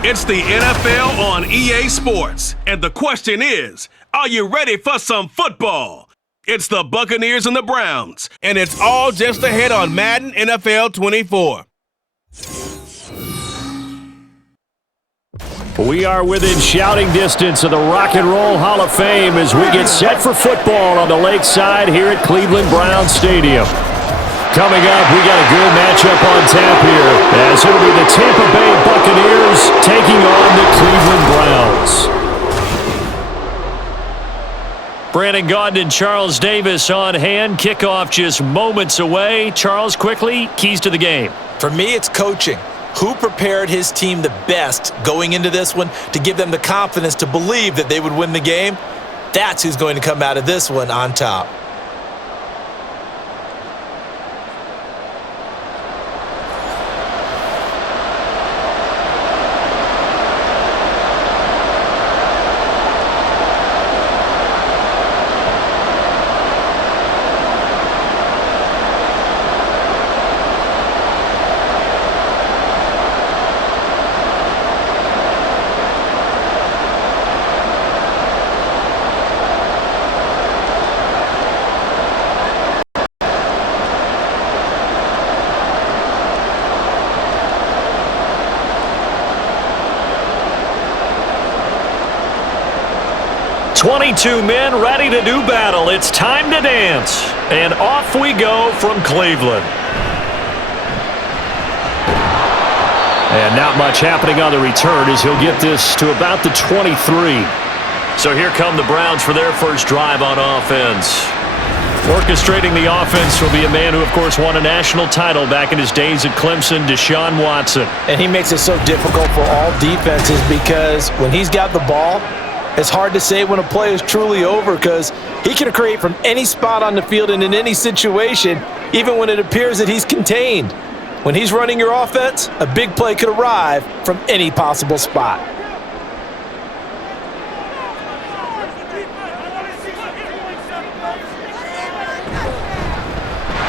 It's the NFL on EA Sports, and the question is, are you ready for some football? It's the Buccaneers and the Browns, and it's all just ahead on Madden NFL 24. We are within shouting distance of the Rock and Roll Hall of Fame as we get set for football on the lakeside here at Cleveland Browns Stadium. Coming up, we got a good matchup on tap here, as it'll be the Tampa Bay Buccaneers taking on the Cleveland Browns. Brandon Gaudin and Charles Davis on hand. Kickoff just moments away. Charles, quickly, keys to the game. For me, it's coaching. Who prepared his team the best going into this one to give them the confidence to believe that they would win the game? That's who's going to come out of this one on top. "22 men ready to do battle. It's time to dance." And off we go from Cleveland. And not much happening on the return as he'll get this to about the 23. So here come the Browns for their first drive on offense. Orchestrating the offense will be a man who, of course, won a national title back in his days at Clemson, Deshaun Watson. And he makes it so difficult for all defenses because when he's got the ball, it's hard to say when a play is truly over because he can create from any spot on the field and in any situation, even when it appears that he's contained. When he's running your offense, a big play could arrive from any possible spot.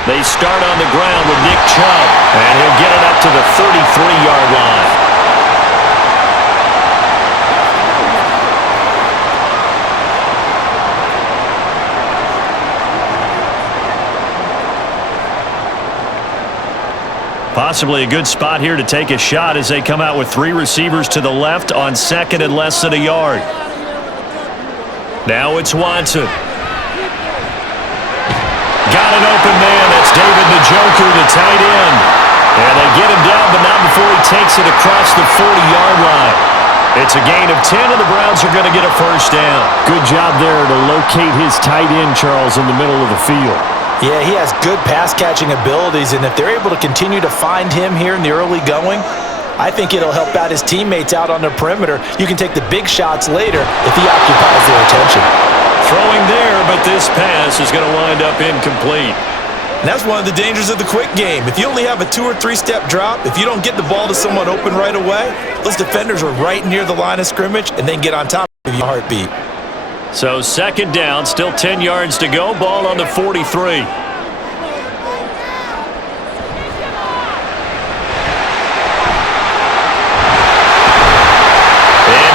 They start on the ground with Nick Chubb, and he'll get it up to the 33-yard line. Possibly a good spot here to take a shot as they come out with three receivers to the left on second and less than a yard. Now it's Watson. Got an open man. That's David Njoku, the tight end. And they get him down, but not before he takes it across the 40-yard line. It's a gain of 10, and the Browns are going to get a first down. Good job there to locate his tight end, Charles, in the middle of the field. Yeah, he has good pass-catching abilities, and if they're able to continue to find him here in the early going, I think it'll help out his teammates out on the perimeter. You can take the big shots later if he occupies their attention. Throwing there, but this pass is going to wind up incomplete. And that's one of the dangers of the quick game. If you only have a 2- or 3-step drop, if you don't get the ball to someone open right away, those defenders are right near the line of scrimmage and then get on top of your heartbeat. So second down, still 10 yards to go. Ball on the 43. And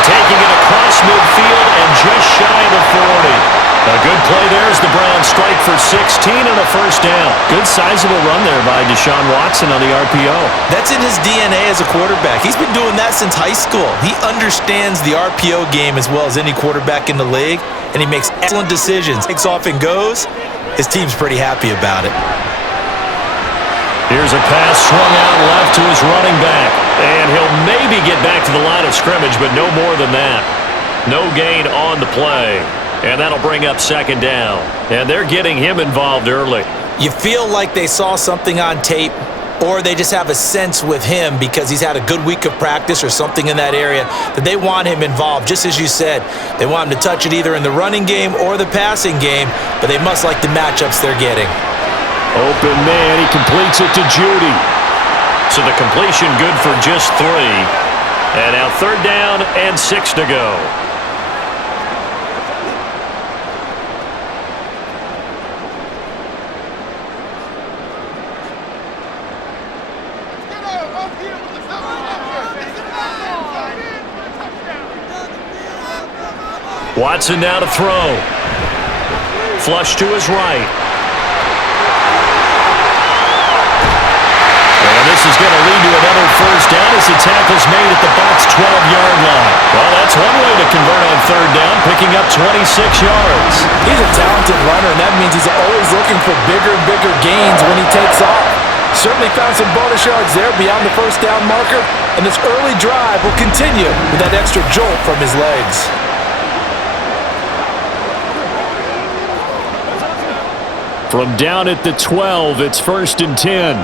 taking it across midfield and just shy of the 40. A good play there as the Browns strike for 16 and a first down. Good sizable run there by Deshaun Watson on the RPO. That's in his DNA as a quarterback. He's been doing that since high school. He understands the RPO game as well as any quarterback in the league, and he makes excellent decisions. Takes off and goes. His team's pretty happy about it. Here's a pass swung out left to his running back, and he'll maybe get back to the line of scrimmage, but no more than that. No gain on the play. And that'll bring up second down. And they're getting him involved early. You feel like they saw something on tape, or they just have a sense with him because he's had a good week of practice or something in that area that they want him involved. Just as you said, they want him to touch it either in the running game or the passing game, but they must like the matchups they're getting. Open man, he completes it to Judy. So the completion good for just 3. And now third down and 6 to go. Watson now to throw. Flush to his right. And this is going to lead to another first down as the tackle's made at the Bucs 12-yard line. Well, that's one way to convert on third down, picking up 26 yards. He's a talented runner, and that means he's always looking for bigger and bigger gains when he takes off. Certainly found some bonus yards there beyond the first down marker, and this early drive will continue with that extra jolt from his legs. From down at the 12, it's 1st and 10.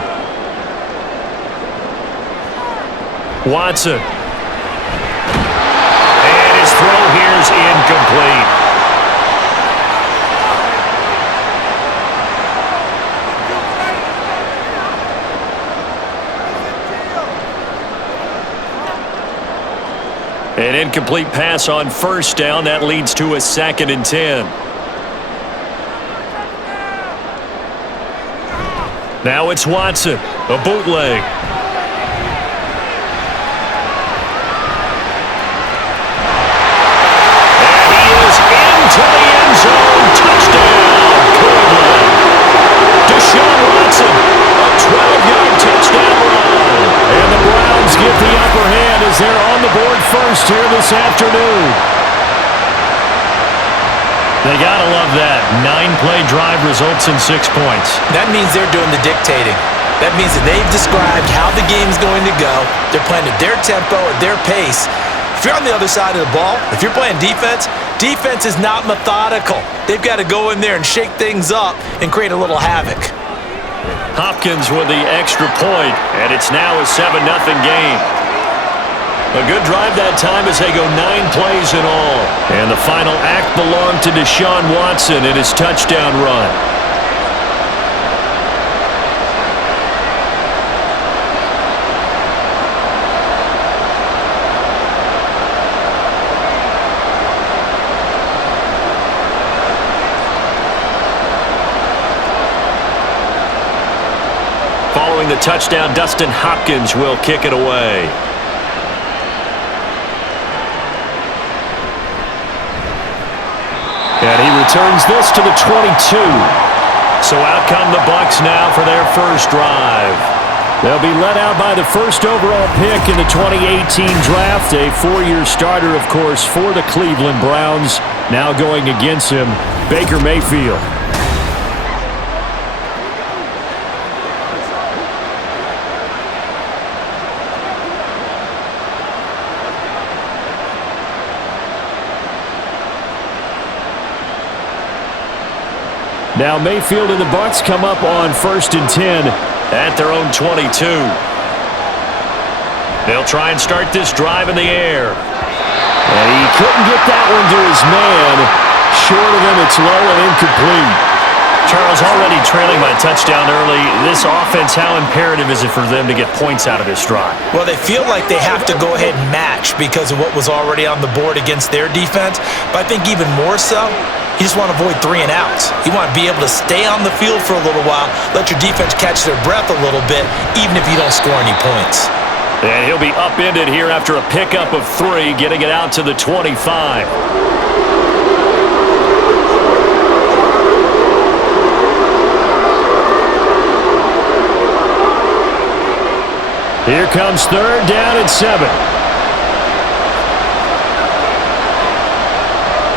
Watson. And his throw here is incomplete. An incomplete pass on first down. That leads to a 2nd and 10. Now it's Watson. A bootleg. To the end zone, touchdown, Cleveland. Deshaun Watson, a 12-yard touchdown run. And the Browns get the upper hand as they're on the board first here this afternoon. They gotta love that. 9-play drive results in 6 points. That means they're doing the dictating. That means that they've described how the game's going to go. They're playing at their tempo, at their pace. If you're on the other side of the ball, if you're playing defense, defense is not methodical. They've got to go in there and shake things up and create a little havoc. Hopkins with the extra point, and it's now a 7-0 game. A good drive that time as they go 9 plays in all. And the final act belonged to Deshaun Watson in his touchdown run. Following the touchdown, Dustin Hopkins will kick it away. And he returns this to the 22. So out come the Bucs now for their first drive. They'll be led out by the first overall pick in the 2018 draft. A 4-year starter, of course, for the Cleveland Browns. Now going against him, Baker Mayfield. Now Mayfield and the Bucs come up on 1st and 10 at their own 22. They'll try and start this drive in the air. And he couldn't get that one to his man. Short of him, it's low and incomplete. Charles, already trailing by a touchdown early. This offense, how imperative is it for them to get points out of this drive? Well, they feel like they have to go ahead and match because of what was already on the board against their defense. But I think even more so, you just want to avoid 3 and outs. You want to be able to stay on the field for a little while, let your defense catch their breath a little bit, even if you don't score any points. And he'll be upended here after a pickup of 3, getting it out to the 25. Here comes 3rd down and 7.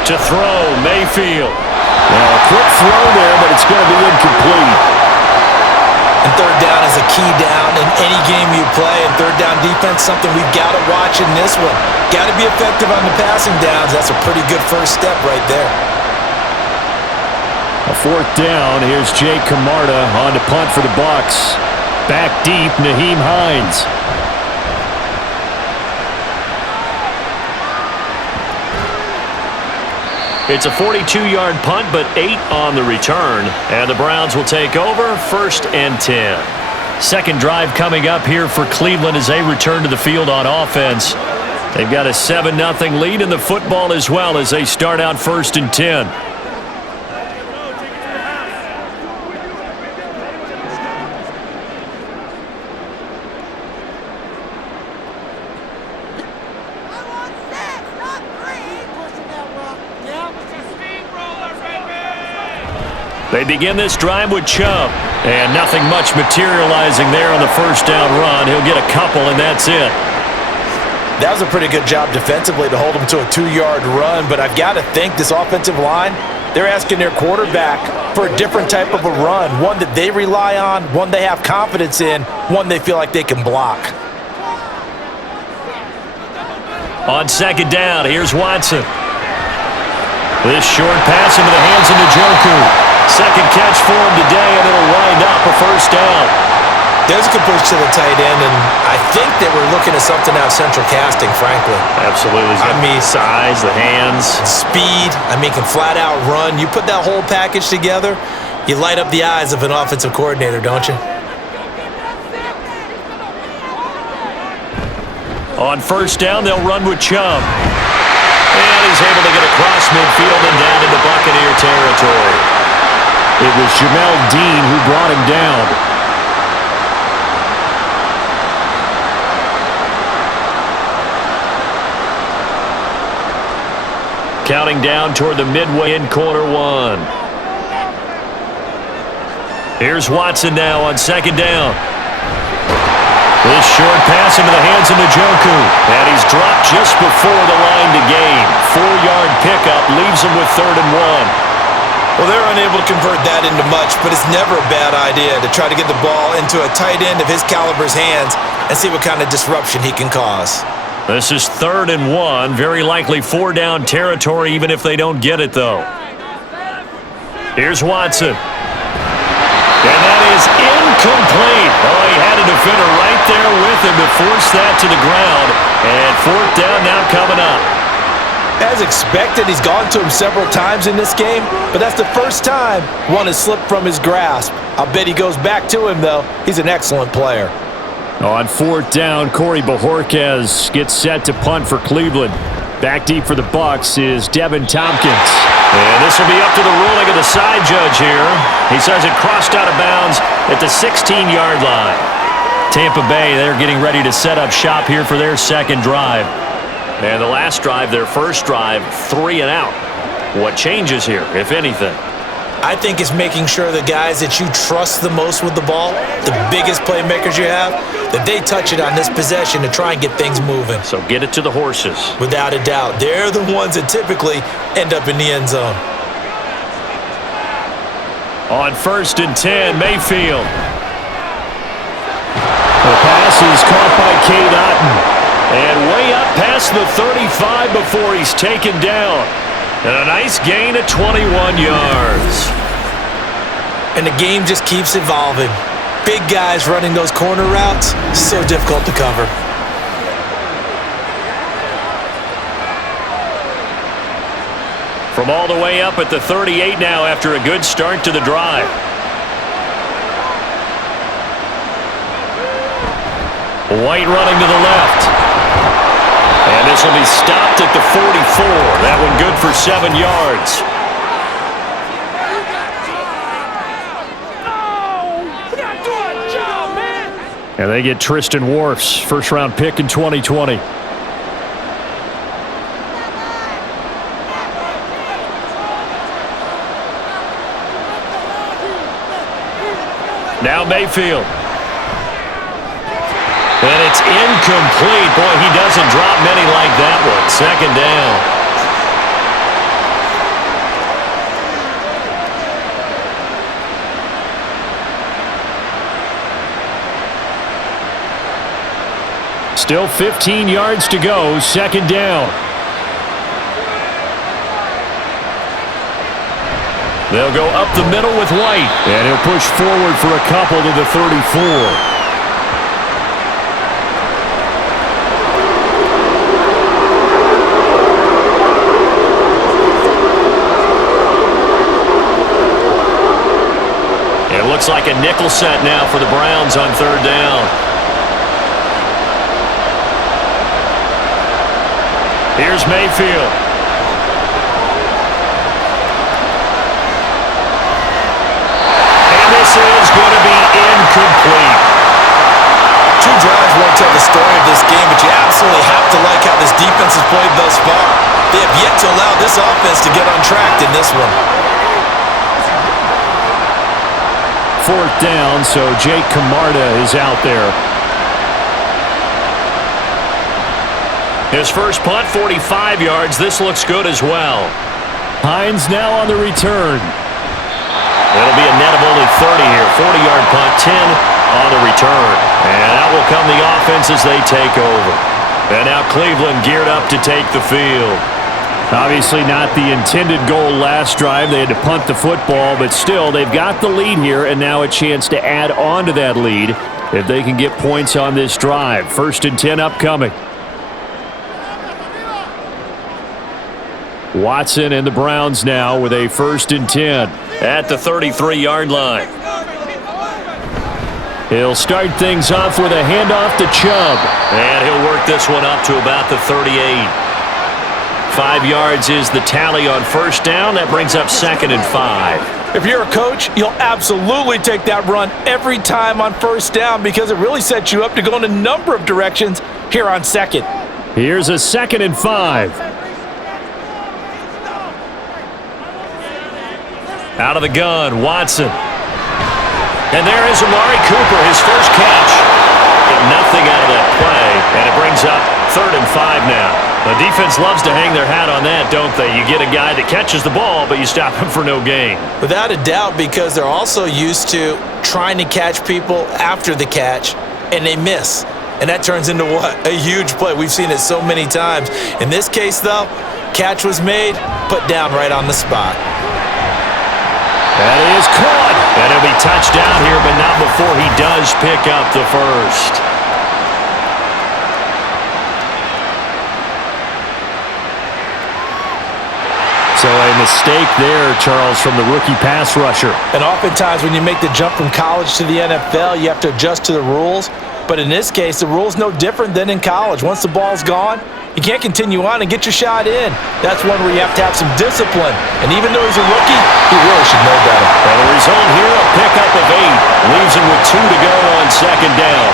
To throw, Mayfield. Now a quick throw there, but it's going to be incomplete. And 3rd down is a key down in any game you play. And 3rd down defense, something we've got to watch in this one. Got to be effective on the passing downs. That's a pretty good first step right there. A 4th down. Here's Jake Camarda on to punt for the Bucs. Back deep, Nyheim Hines. It's a 42-yard punt, but 8 on the return. And the Browns will take over 1st and 10. Second drive coming up here for Cleveland as they return to the field on offense. They've got a 7-0 lead in the football as well as they start out 1st and 10. They begin this drive with Chubb. And nothing much materializing there on the first down run. He'll get a couple, and that's it. That was a pretty good job defensively to hold him to a 2-yard run, but I've got to think this offensive line, they're asking their quarterback for a different type of a run, one that they rely on, one they have confidence in, one they feel like they can block. On second down, here's Watson. This short pass into the hands of Njoku. Second catch for him today, and it'll wind up a first down. There's a good push to the tight end, and I think that we're looking at something out of central casting, frankly. Absolutely. I mean, size, the hands. Speed. I mean, can flat out run. You put that whole package together, you light up the eyes of an offensive coordinator, don't you? On first down, they'll run with Chubb. And he's able to get across midfield and down into Buccaneer territory. It was Jamel Dean who brought him down. Counting down toward the midway in quarter one. Here's Watson now on second down. This short pass into the hands of Njoku. And he's dropped just before the line to gain. 4-yard pickup leaves him with 3rd and 1. Well, they're unable to convert that into much, but it's never a bad idea to try to get the ball into a tight end of his caliber's hands and see what kind of disruption he can cause. This is 3rd and 1. Very likely 4-down territory, even if they don't get it, though. Here's Watson. And that is incomplete. Oh, he had a defender right there with him to force that to the ground. And 4th down now coming up. As expected, he's gone to him several times in this game, but that's the first time one has slipped from his grasp. I'll bet he goes back to him, though. He's an excellent player. On 4th down, Corey Bojorquez gets set to punt for Cleveland. Back deep for the BUCS is Devin Tompkins. And this will be up to the ruling of the side judge here. He says it crossed out of bounds at the 16-yard line. Tampa Bay, they're getting ready to set up shop here for their second drive. And the last drive, their first drive, 3 and out. What changes here, if anything? I think it's making sure the guys that you trust the most with the ball, the biggest playmakers you have, that they touch it on this possession to try and get things moving. So get it to the horses. Without a doubt. They're the ones that typically end up in the end zone. On 1st and 10, Mayfield. The pass is caught by Cade Otton. And way up past the 35 before he's taken down. And a nice gain of 21 yards. And the game just keeps evolving. Big guys running those corner routes, so difficult to cover. From all the way up at the 38 now after a good start to the drive. White running to the left. And this will be stopped at the 44. That one good for 7 yards. And they get Tristan Wirfs, first-round pick in 2020. Now Mayfield. And it's incomplete. Boy, he doesn't drop many like that one. 2nd down. Still 15 yards to go. 2nd down. They'll go up the middle with White. And he'll push forward for a couple to the 34. Looks like a nickel set now for the Browns on 3rd down. Here's Mayfield. And this is going to be incomplete. 2 drives won't tell the story of this game, but you absolutely have to like how this defense has played thus far. They have yet to allow this offense to get untracked in this one. 4th down, so Jake Camarda is out there. His first punt, 45 yards. This looks good as well. Hines now on the return. It'll be a net of only 30 here. 40-yard punt, 10 on the return. And out will come the offense as they take over. And now Cleveland geared up to take the field. Obviously not the intended goal last drive. They had to punt the football, but still they've got the lead here and now a chance to add on to that lead if they can get points on this drive. 1st and 10 upcoming. Watson and the Browns now with a 1st and 10 at the 33-yard line. He'll start things off with a handoff to Chubb. And he'll work this one up to about the 38. 5 yards is the tally on 1st down. That brings up 2nd and 5. If you're a coach, you'll absolutely take that run every time on 1st down because it really sets you up to go in a number of directions here on 2nd. Here's a 2nd and 5. Out of the gun, Watson. And there is Amari Cooper, his first catch. Get nothing out of that play, and it brings up 3rd and 5 now. The defense loves to hang their hat on that, don't they? You get a guy that catches the ball, but you stop him for no gain. Without a doubt, because they're also used to trying to catch people after the catch, and they miss. And that turns into what? A huge play. We've seen it so many times. In this case, though, catch was made, put down right on the spot. That is caught. And it'll be touchdown here, but not before he does pick up the first. So a mistake there, Charles, from the rookie pass rusher. And oftentimes when you make the jump from college to the NFL, you have to adjust to the rules. But in this case, the rule's no different than in college. Once the ball's gone, you can't continue on and get your shot in. That's one where you have to have some discipline. And even though he's a rookie, he really should know better. And the result here, a pickup of 8. Leaves him with 2 to go on 2nd down.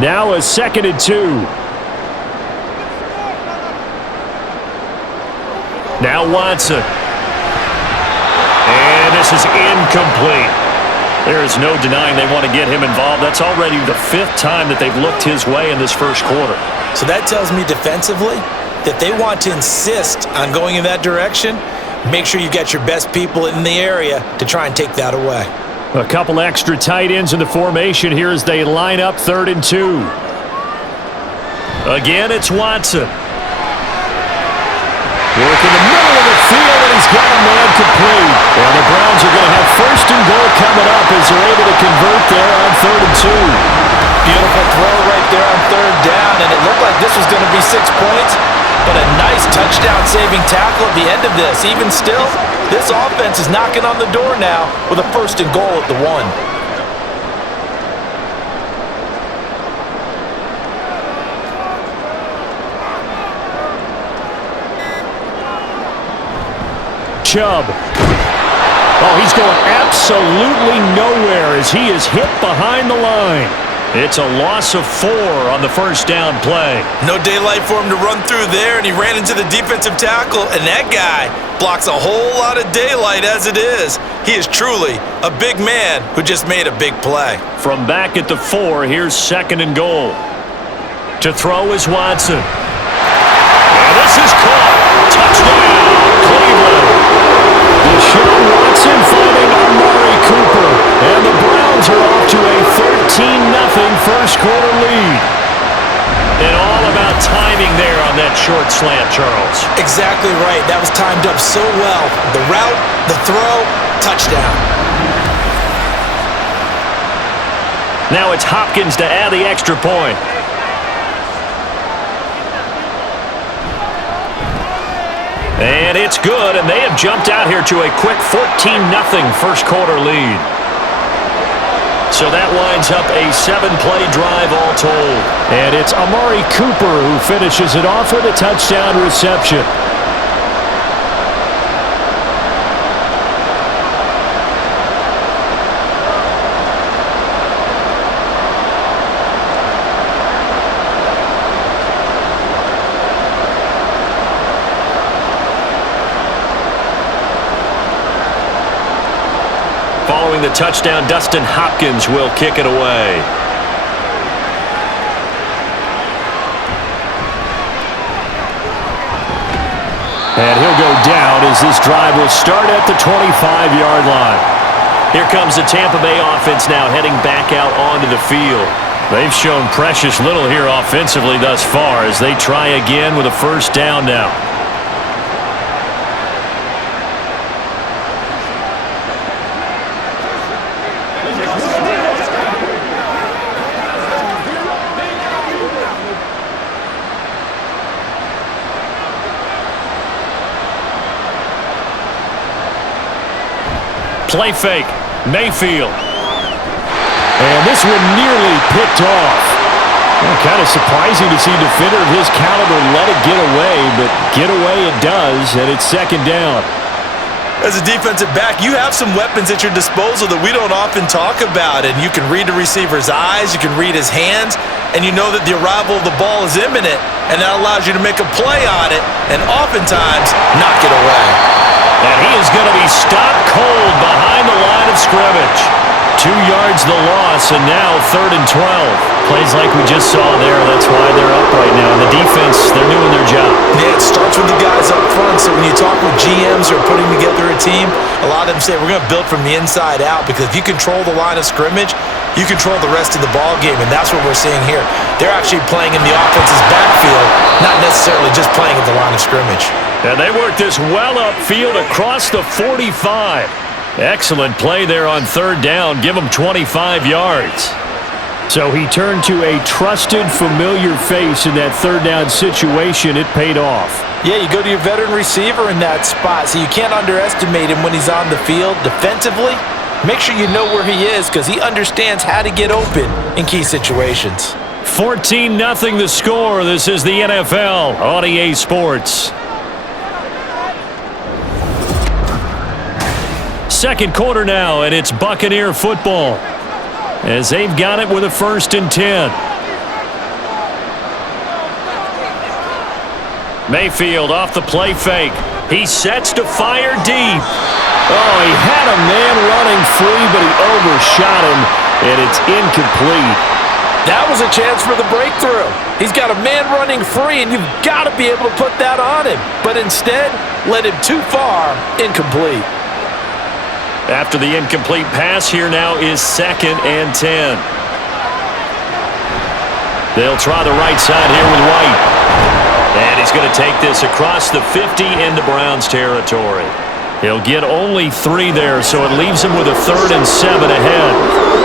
Now a 2nd and 2. Now Watson. And this is incomplete. There is no denying they want to get him involved. That's already the 5th time that they've looked his way in this first quarter. So that tells me defensively that they want to insist on going in that direction. Make sure you get your best people in the area to try and take that away. A couple extra tight ends in the formation here as they line up 3rd and 2. Again, it's Watson. Work in the middle of the field, and he's got a man complete. And the Browns are going to have 1st and goal coming up as they're able to convert there on 3rd and 2. Beautiful throw right there on 3rd down, and it looked like this was going to be 6 points. But a nice touchdown-saving tackle at the end of this. Even still, this offense is knocking on the door now with a 1st and goal at the 1. Chubb. Oh, he's going absolutely nowhere as he is hit behind the line. It's a loss of 4 on the 1st down play. No daylight for him to run through there, and he ran into the defensive tackle, and that guy blocks a whole lot of daylight as it is. He is truly a big man who just made a big play. From back at the 4, here's 2nd and goal. To throw is Watson. And this is caught. Touchdown, Cleveland. Deshaun Watson finding Amari Cooper. And the Browns are off to a 13-0 first quarter lead. And all about timing there on that short slant, Charles. Exactly right. That was timed up so well. The route, the throw, touchdown. Now it's Hopkins to add the extra point. And it's good, and they have jumped out here to a quick 14-0 first quarter lead. So that winds up a 7-play drive all told. And it's Amari Cooper who finishes it off with a touchdown reception. a touchdown. Dustin Hopkins will kick it away. And he'll go down as this drive will start at the 25-yard line. Here comes the Tampa Bay offense now heading back out onto the field. They've shown precious little here offensively thus far as they try again with a first down now. Play fake. Mayfield. And this one nearly picked off. Well, kind of surprising to see a defender of his caliber let it get away, but get away it does, and it's second down. As a defensive back, you have some weapons at your disposal that we don't often talk about, and you can read the receiver's eyes, you can read his hands, and you know that the arrival of the ball is imminent, and that allows you to make a play on it, and oftentimes knock it away. And he is going to be stopped cold behind the line of scrimmage. 2 yards the loss, and now 3rd and 12. Plays like we just saw there. That's why they're up right now. And the defense, they're doing their job. Yeah, it starts with the guys up front. So when you talk with GMs who are putting together a team, a lot of them say we're going to build from the inside out, because if you control the line of scrimmage, you control the rest of the ball game, and that's what we're seeing here. They're actually playing in the offense's backfield, not necessarily just playing at the line of scrimmage. And they work this well upfield across the 45. Excellent play there on 3rd down. Give them 25 yards. So he turned to a trusted, familiar face in that 3rd down situation. It paid off. Yeah, you go to your veteran receiver in that spot, so you can't underestimate him when he's on the field. Defensively, make sure you know where he is, because he understands how to get open in key situations. 14-0 the score. This is the NFL on EA Sports. Second quarter now, and it's Buccaneer football as they've got it with a 1st and 10. Mayfield off the play fake. He sets to fire deep. Oh, he had a man running free, but he overshot him, and it's incomplete. That was a chance for the breakthrough. He's got a man running free, and you've got to be able to put that on him. But instead, led him too far, incomplete. After the incomplete pass, here now is 2nd and 10. They'll try the right side here with White. And he's going to take this across the 50 into Browns territory. He'll get only 3 there, so it leaves him with a 3rd and 7 ahead.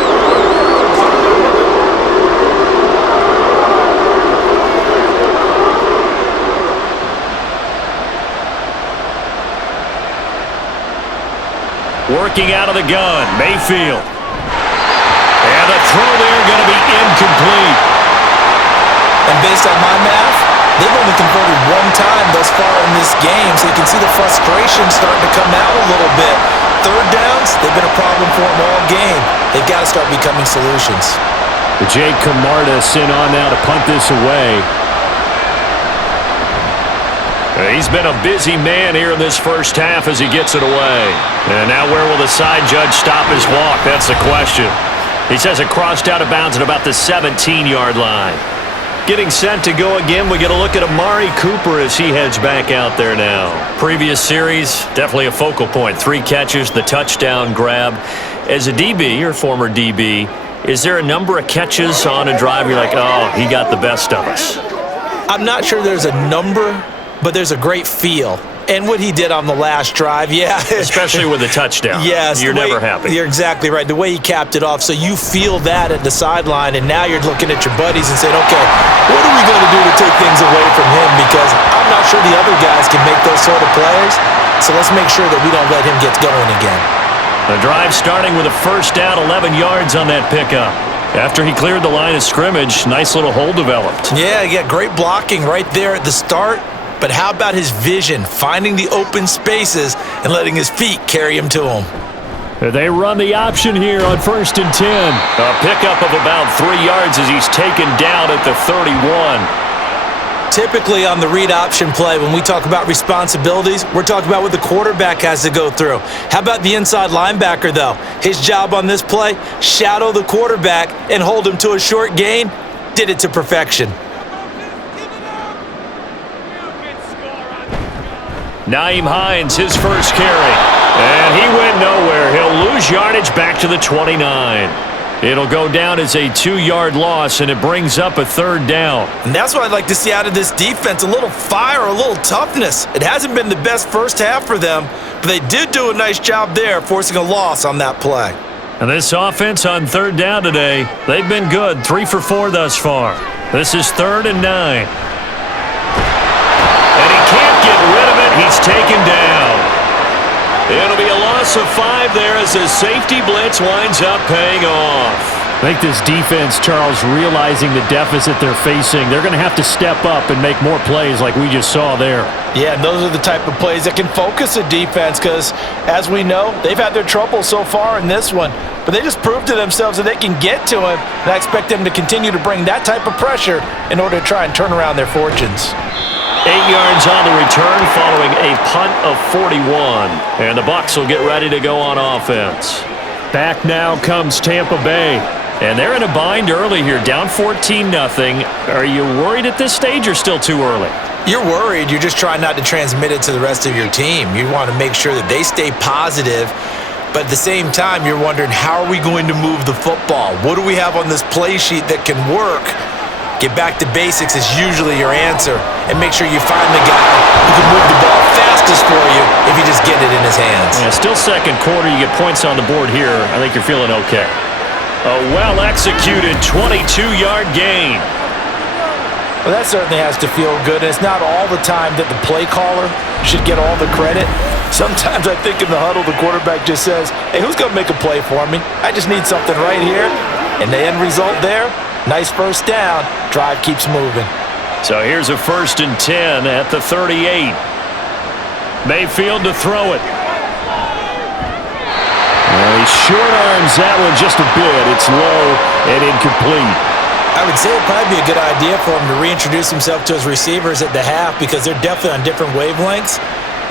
Working out of the gun, Mayfield. And the throw there going to be incomplete. And based on my math, they've only converted 1 time thus far in this game, so you can see the frustration starting to come out a little bit. 3rd downs, they've been a problem for them all game. They've got to start becoming solutions. Jake Camarda sent on now to punt this away. He's been a busy man here in this first half as he gets it away. And now where will the side judge stop his walk? That's the question. He says it crossed out of bounds at about the 17-yard line. Getting set to go again, we get a look at Amari Cooper as he heads back out there now. Previous series, definitely a focal point. 3 catches, the touchdown grab. As a DB, or former DB, is there a number of catches on a drive you're like, oh, he got the best of us? I'm not sure there's a number, but there's a great feel. And what he did on the last drive, yeah. Especially with a touchdown. Yes. You're never happy. You're exactly right. The way he capped it off, so you feel that at the sideline, and now you're looking at your buddies and saying, okay, what are we going to do to take things away from him? Because I'm not sure the other guys can make those sort of plays, so let's make sure that we don't let him get going again. The drive starting with a first down, 11 yards on that pickup. After he cleared the line of scrimmage, nice little hole developed. Yeah, he got great blocking right there at the start. But how about his vision, finding the open spaces and letting his feet carry him to him? They run the option here on 1st and 10. A pickup of about 3 yards as he's taken down at the 31. Typically on the read option play, when we talk about responsibilities, we're talking about what the quarterback has to go through. How about the inside linebacker, though? His job on this play, shadow the quarterback and hold him to a short gain. Did it to perfection. Nyheim Hines, his first carry. And he went nowhere. He'll lose yardage back to the 29. It'll go down as a 2-yard loss, and it brings up a third down. And that's what I'd like to see out of this defense, a little fire, a little toughness. It hasn't been the best first half for them, but they did do a nice job there, forcing a loss on that play. And this offense on third down today, they've been good, 3 for 4 thus far. This is 3rd and 9. And he can't get rid of it. He's taken down. It'll be a loss of 5 there as the safety blitz winds up paying off. I think this defense, Charles, realizing the deficit they're facing, they're going to have to step up and make more plays like we just saw there. Yeah, and those are the type of plays that can focus a defense because, as we know, they've had their trouble so far in this one. But they just proved to themselves that they can get to him, and I expect them to continue to bring that type of pressure in order to try and turn around their fortunes. 8 yards on the return following a punt of 41. And the Bucs will get ready to go on offense. Back now comes Tampa Bay. And they're in a bind early here, down 14-0. Are you worried at this stage or still too early? You're worried. You're just trying not to transmit it to the rest of your team. You want to make sure that they stay positive. But at the same time, you're wondering, how are we going to move the football? What do we have on this play sheet that can work? Get back to basics is usually your answer, and make sure you find the guy who can move the ball fastest for you if you just get it in his hands. Yeah, still second quarter. You get points on the board here. I think you're feeling okay. A well-executed 22-yard gain. Well, that certainly has to feel good, and it's not all the time that the play caller should get all the credit. Sometimes I think in the huddle, the quarterback just says, hey, who's going to make a play for me? I just need something right here. And the end result there, nice first down. Drive keeps moving. So here's a 1st and 10 at the 38. Mayfield to throw it. Well, he short arms that one just a bit. It's low and incomplete. I would say it'd probably be a good idea for him to reintroduce himself to his receivers at the half because they're definitely on different wavelengths.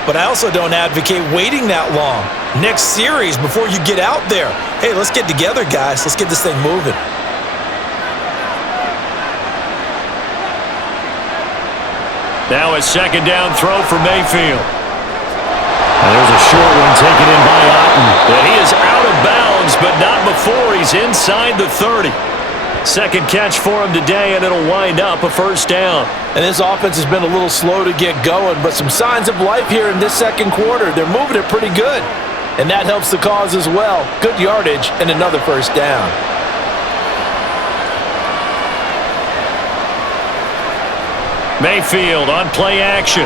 But I also don't advocate waiting that long. Next series, before you get out there, hey, let's get together, guys. Let's get this thing moving. Now a 2nd down throw for Mayfield. And there's a short one taken in by Otten. And he is out of bounds, but not before he's inside the 30. Second catch for him today, and it'll wind up a 1st down. And this offense has been a little slow to get going, but some signs of life here in this second quarter. They're moving it pretty good, and that helps the cause as well. Good yardage and another 1st down. Mayfield on play action.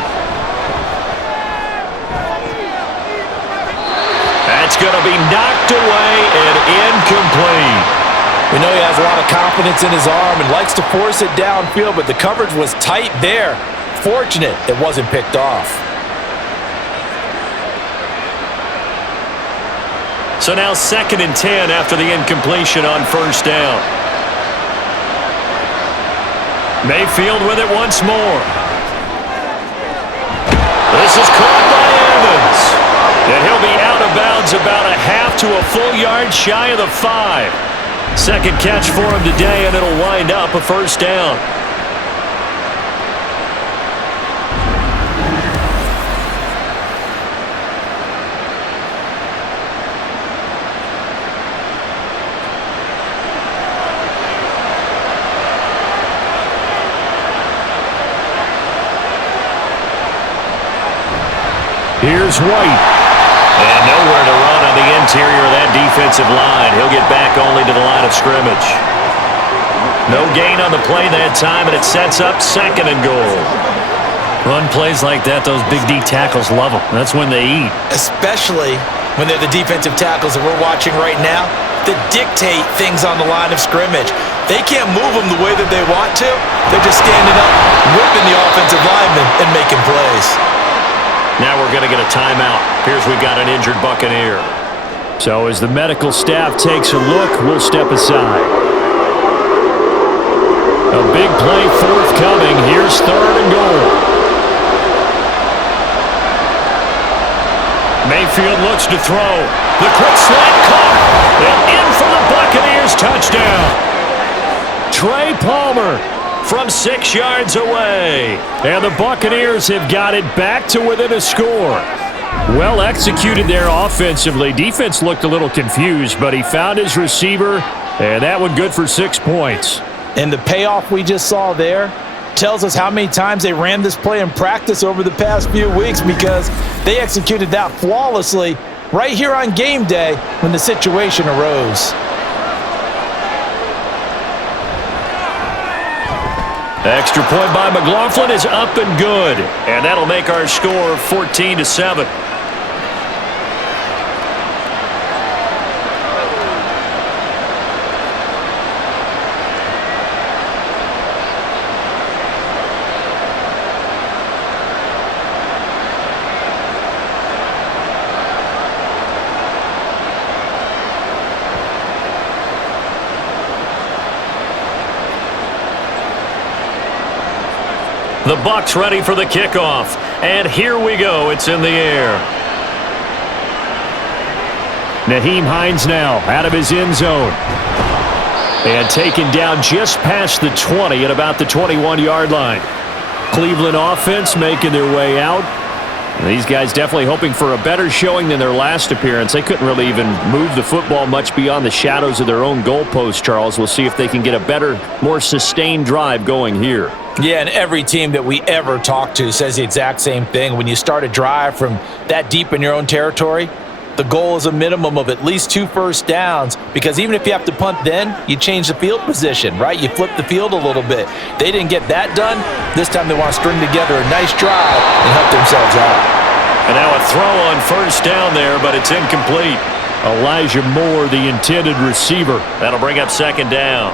That's going to be knocked away and incomplete. We know he has a lot of confidence in his arm and likes to force it downfield, but the coverage was tight there. Fortunate it wasn't picked off. So now 2nd and 10 after the incompletion on 1st down. Mayfield with it once more. This is caught by Evans. And he'll be out of bounds about a half to a full yard shy of the 5. Second catch for him today, and it'll wind up a 1st down. Here's White. And nowhere to run on the interior of that defensive line. He'll get back only to the line of scrimmage. No gain on the play that time, and it sets up 2nd and goal. Run plays like that, those big D tackles love them. That's when they eat. Especially when they're the defensive tackles that we're watching right now that dictate things on the line of scrimmage. They can't move them the way that they want to. They're just standing up, whipping the offensive linemen and making plays. Now we're going to get a timeout. Here's we've got an injured Buccaneer. So as the medical staff takes a look, we'll step aside. A big play forthcoming here Here's 3rd and goal. Mayfield looks to throw. The quick slant caught. And in for the Buccaneers touchdown. Trey Palmer from 6 yards away. And the Buccaneers have got it back to within a score. Well executed there offensively. Defense looked a little confused, but he found his receiver, and that one good for 6 points. And the payoff we just saw there tells us how many times they ran this play in practice over the past few weeks, because they executed that flawlessly right here on game day when the situation arose. Extra point by McLaughlin is up and good, and that'll make our score 14-7. The Bucs ready for the kickoff. And here we go. It's in the air. Nyheim Hines now out of his end zone. And taken down just past the 20 at about the 21-yard line. Cleveland offense making their way out. These guys definitely hoping for a better showing than their last appearance. They couldn't really even move the football much beyond the shadows of their own goalpost, Charles. We'll see if they can get a better, more sustained drive going here. Yeah, and every team that we ever talk to says the exact same thing. When you start a drive from that deep in your own territory, the goal is a minimum of at least 2 first downs, because even if you have to punt then, you change the field position, right? You flip the field a little bit. They didn't get that done. This time they want to string together a nice drive and help themselves out. And now a throw on first down there, but it's incomplete. Elijah Moore, the intended receiver. That'll bring up 2nd down.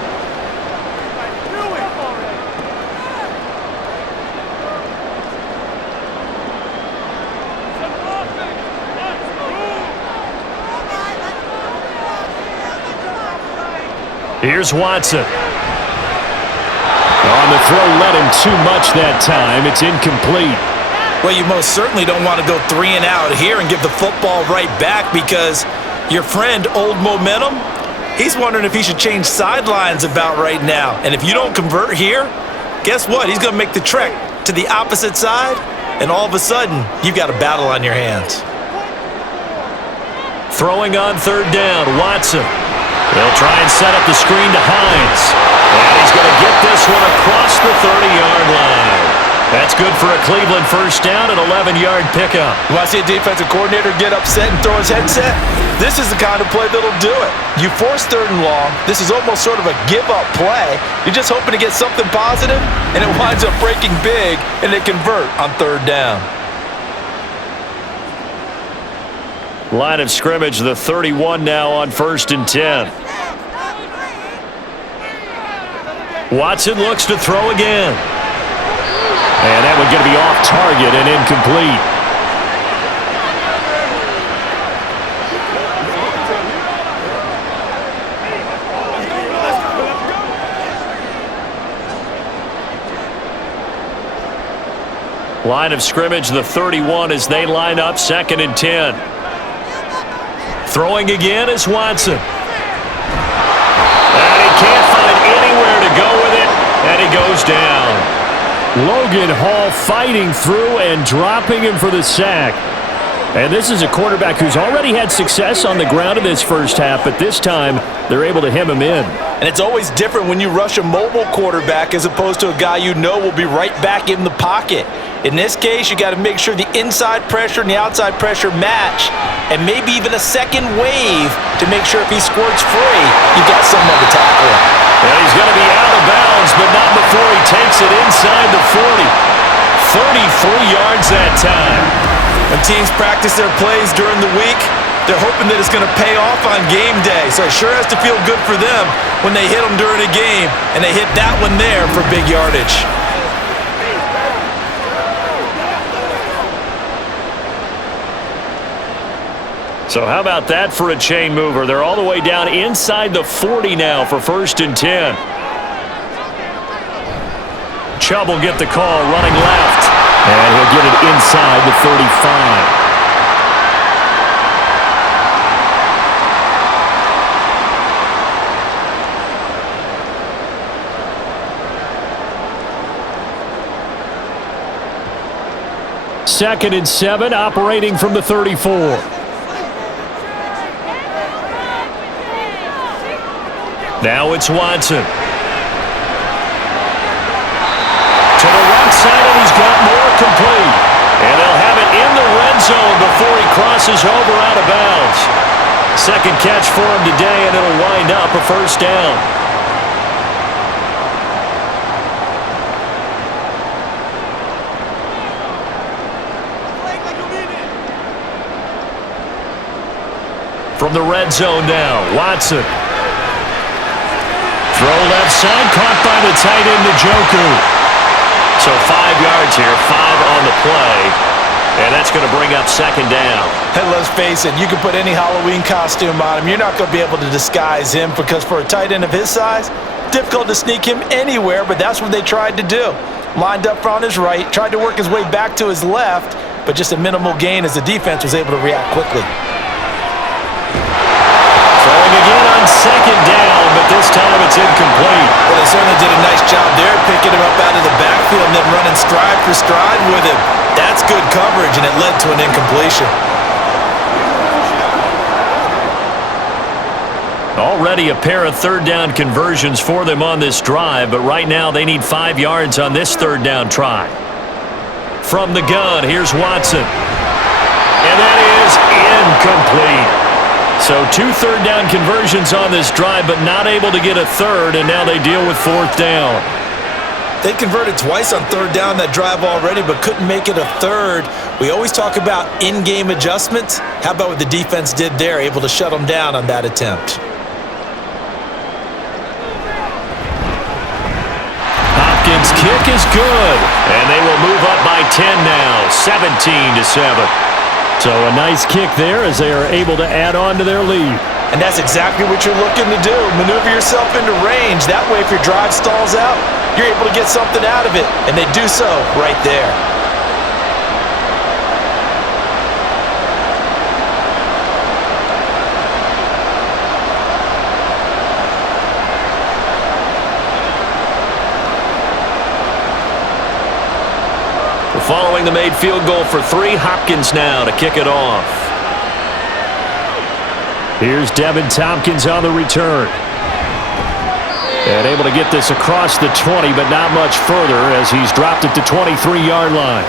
Here's Watson. On the throw, led him too much that time. It's incomplete. Well, you most certainly don't want to go 3 and out here and give the football right back, because your friend, Old Momentum, he's wondering if he should change sidelines about right now. And if you don't convert here, guess what? He's going to make the trek to the opposite side, and all of a sudden, you've got a battle on your hands. Throwing on 3rd down, Watson. They'll try and set up the screen to Hines. And he's going to get this one across the 30-yard line. That's good for a Cleveland first down, an 11-yard pickup. You want to see a defensive coordinator get upset and throw his headset? This is the kind of play that'll do it. You force 3rd and long. This is almost sort of a give-up play. You're just hoping to get something positive, and it winds up breaking big, and they convert on 3rd down. Line of scrimmage, the 31 now on 1st and 10. Watson looks to throw again. And that one's going to be off target and incomplete. Line of scrimmage, the 31 as they line up, 2nd and 10. Throwing again is Watson. And he can't find anywhere to go with it, and he goes down. Logan Hall fighting through and dropping him for the sack. And this is a quarterback who's already had success on the ground in this first half, but this time they're able to hem him in. And it's always different when you rush a mobile quarterback as opposed to a guy you know will be right back in the pocket. In this case, you got to make sure the inside pressure and the outside pressure match, and maybe even a second wave to make sure if he squirts free, you've got someone to tackle him. And he's going to be out of bounds, but not before he takes it inside the 40. 33 yards that time. When teams practice their plays during the week, they're hoping that it's going to pay off on game day. So it sure has to feel good for them when they hit them during a game, and they hit that one there for big yardage. So how about that for a chain mover? They're all the way down inside the 40 now for 1st and 10. Chubb will get the call, running left. And he'll get it inside the 35. Second and 7, operating from the 34. Now it's Watson. To the right side, and he's got more complete. And they'll have it in the red zone before he crosses over out of bounds. Second catch for him today, and it'll wind up a first down. From the red zone now, Watson. Throw left side, caught by the tight end, Njoku. So 5 yards here, 5 on the play. And that's going to bring up second down. Hey, let's face it, you can put any Halloween costume on him. You're not going to be able to disguise him because for a tight end of his size, difficult to sneak him anywhere, but that's what they tried to do. Lined up on his right, tried to work his way back to his left, but just a minimal gain as the defense was able to react quickly. Throwing again on second down, but this time it's incomplete. Well, they certainly did a nice job there, picking him up out of the backfield and then running stride for stride with him. That's good coverage, and it led to an incompletion. Already a pair of third down conversions for them on this drive, but right now they need 5 yards on this third down try. From the gun, here's Watson. And that is incomplete. So 2 third down conversions on this drive, but not able to get a third, and now they deal with fourth down. They converted twice on third down that drive already, but couldn't make it a third. We always talk about in-game adjustments. How about what the defense did there, able to shut them down on that attempt? Hopkins' kick is good, and they will move up by 10 now, 17-7. So a nice kick there as they are able to add on to their lead. And that's exactly what you're looking to do. Maneuver yourself into range. That way, if your drive stalls out, you're able to get something out of it. And they do so right there. Following the made field goal for 3, Hopkins now to kick it off. Here's Devin Tompkins on the return. And able to get this across the 20, but not much further as he's dropped it to 23-yard line.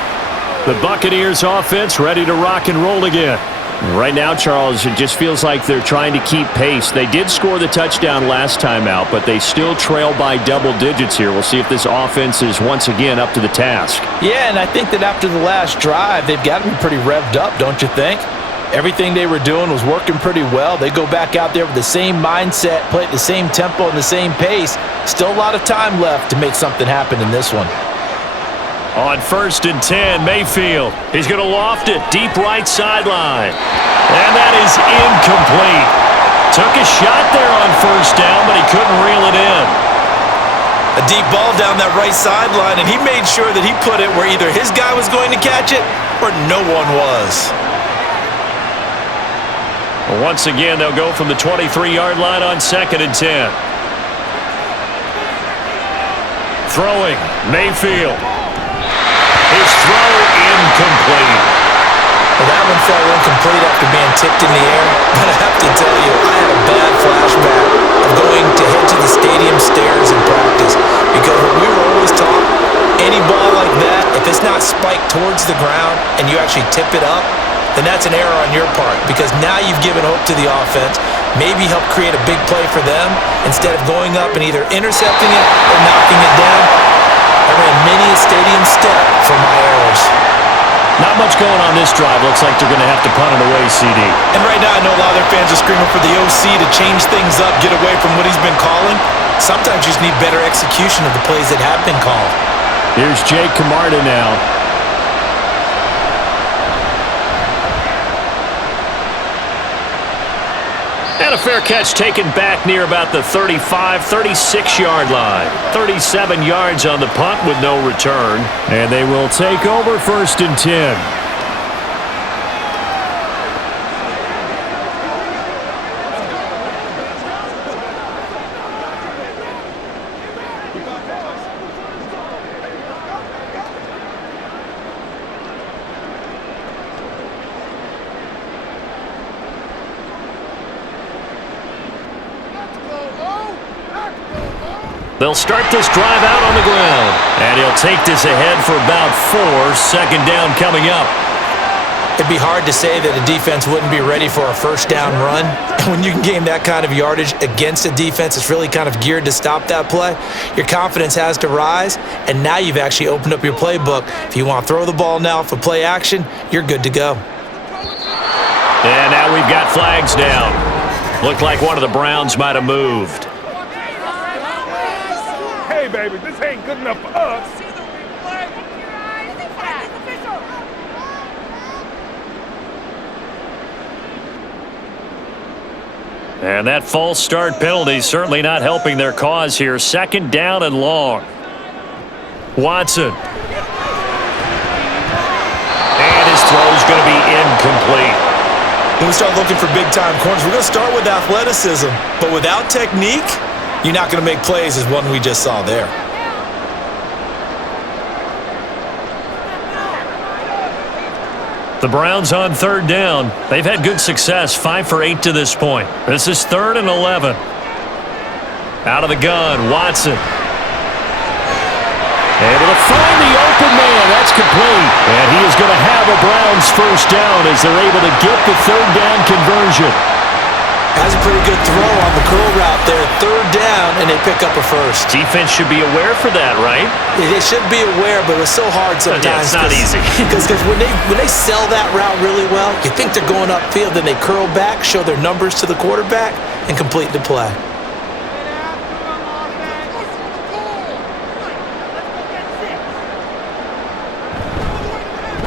The Buccaneers offense ready to rock and roll again. Right now, Charles, it just feels like they're trying to keep pace. They did score the touchdown last time out, but they still trail by double digits here. We'll see if this offense is once again up to the task. Yeah, and I think that after the last drive, they've got to be pretty revved up, don't you think? Everything they were doing was working pretty well. They go back out there with the same mindset, play at the same tempo and the same pace. Still a lot of time left to make something happen in this one. On 1st and 10, Mayfield. He's going to loft it deep right sideline. And that is incomplete. Took a shot there on 1st down, but he couldn't reel it in. A deep ball down that right sideline, and he made sure that he put it where either his guy was going to catch it or no one was. Well, once again, they'll go from the 23-yard line on 2nd and 10. Throwing, Mayfield. His throw incomplete. Well, that one fell incomplete after being tipped in the air. But I have to tell you, I had a bad flashback of going to head to the stadium stairs in practice. Because what we were always taught, any ball like that, if it's not spiked towards the ground and you actually tip it up, then that's an error on your part. Because now you've given hope to the offense, maybe help create a big play for them, instead of going up and either intercepting it or knocking it down. I ran many a stadium step for my errors. Not much going on this drive. Looks like they're going to have to punt it away, CD. And right now I know a lot of their fans are screaming for the OC to change things up, get away from what he's been calling. Sometimes you just need better execution of the plays that have been called. Here's Jake Camarda now. And a a fair catch taken back near about the 35, 36-yard line. 37 yards on the punt with no return. And they will take over 1st and 10. They'll start this drive out on the ground. And he'll take this ahead for about 4. 2nd down coming up. It'd be hard to say that a defense wouldn't be ready for a 1st down run. And when you can gain that kind of yardage against a defense that's really kind of geared to stop that play, your confidence has to rise, and now you've actually opened up your playbook. If you want to throw the ball now for play action, you're good to go. And now we've got flags down. Looked like one of the Browns might have moved. Hey, baby, this ain't good enough for us. And that false start penalty certainly not helping their cause here. 2nd down and long. Watson. And his throw is going to be incomplete. When we start looking for big-time corners, we're going to start with athleticism. But without technique, you're not going to make plays as one we just saw there. The Browns on 3rd down. They've had good success, 5 for 8 to this point. This is 3rd and 11. Out of the gun, Watson. Able to find the open man. That's complete. And he is going to have a Browns 1st down as they're able to get the 3rd down conversion. Has a pretty good throw on the curl route there. 3rd down, and they pick up a 1st. Defense should be aware for that, right? They should be aware, but it's so hard sometimes. Yeah, it's not easy. Because when they sell that route really well, you think they're going upfield, then they curl back, show their numbers to the quarterback, and complete the play.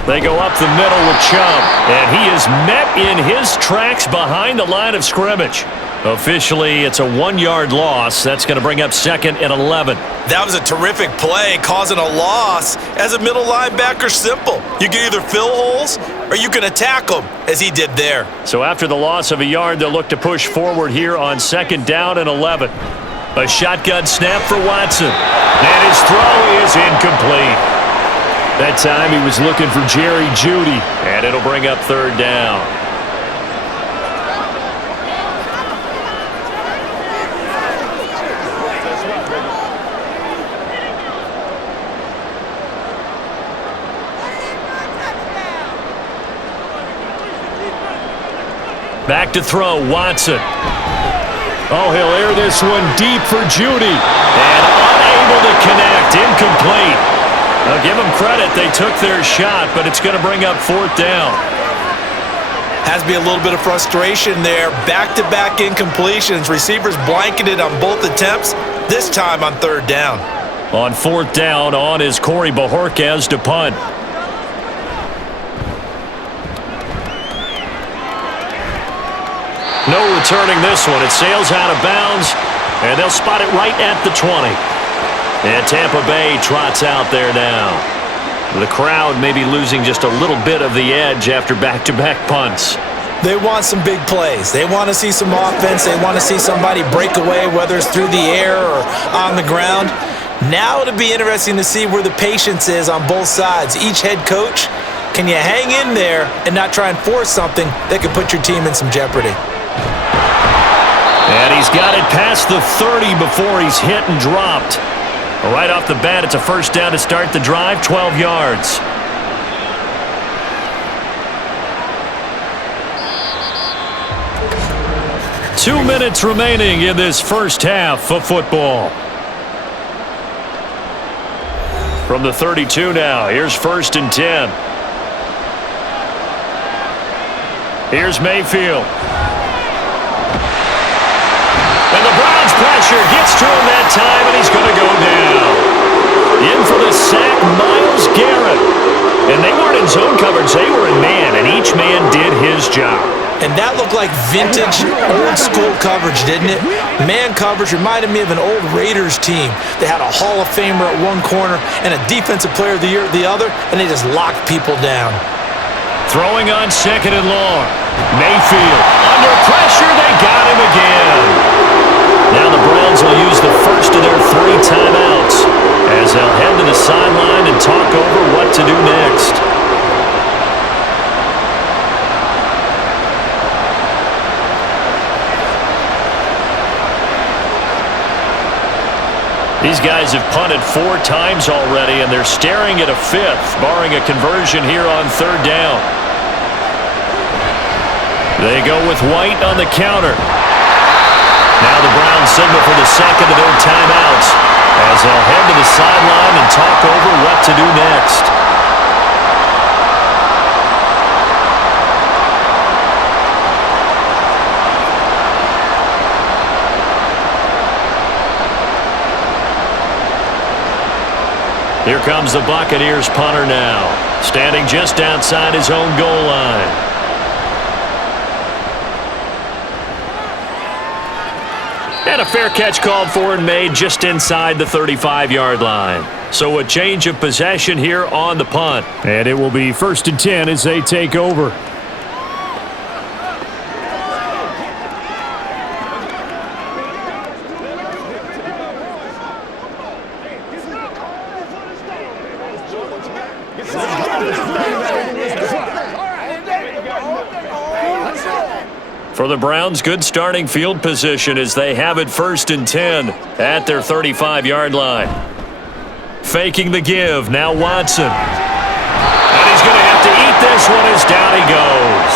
They go up the middle with Chubb, and he is met in his tracks behind the line of scrimmage. Officially, it's a 1-yard loss. That's going to bring up 2nd and 11. That was a terrific play, causing a loss. As a middle linebacker, simple. You can either fill holes or you can attack them, as he did there. So after the loss of a yard, they'll look to push forward here on 2nd down and 11. A shotgun snap for Watson, and his throw is incomplete. That time he was looking for Jerry Jeudy, and it'll bring up 3rd down. Back to throw, Watson. Oh, he'll air this one deep for Jeudy. And unable to connect, incomplete. I'll give them credit. They took their shot, but it's going to bring up 4th down. Has to be a little bit of frustration there. Back-to-back incompletions. Receivers blanketed on both attempts, this time on 3rd down. On 4th down, on is Corey Bojorquez to punt. No returning this one. It sails out of bounds, and they'll spot it right at the 20. And Tampa Bay trots out there now. The crowd may be losing just a little bit of the edge after back-to-back punts. They want some big plays. They want to see some offense. They want to see somebody break away, whether it's through the air or on the ground. Now it'll be interesting to see where the patience is on both sides. Each head coach, can you hang in there and not try and force something that could put your team in some jeopardy? And he's got it past the 30 before he's hit and dropped. Right off the bat, it's a 1st down to start the drive, 12 yards. Two minutes remaining in this first half of football. From the 32 now, here's 1st and 10. Here's Mayfield. And the Browns pressure gets to him that time, and he's going to go down. In for the sack, Myles Garrett. And they weren't in zone coverage, they were in man, and each man did his job. And that looked like vintage, old-school coverage, didn't it? Man coverage reminded me of an old Raiders team. They had a Hall of Famer at one corner and a Defensive Player of the Year at the other, and they just locked people down. Throwing on 2nd and long. Mayfield under pressure. They got him again. Now the Browns will use the first of their 3 timeouts as they'll head to the sideline and talk over what to do next. These guys have punted 4 times already, and they're staring at a 5th, barring a conversion here on 3rd down. They go with White on the counter. Now the Browns signal for the 2nd of their timeouts as they'll head to the sideline and talk over what to do next. Here comes the Buccaneers punter now, standing just outside his own goal line. And a fair catch called for and made just inside the 35-yard line. So a change of possession here on the punt. And it will be 1st and 10 as they take over. For the Browns, good starting field position as they have it 1st and 10 at their 35-yard line. Faking the give, now Watson. And he's going to have to eat this one as down he goes.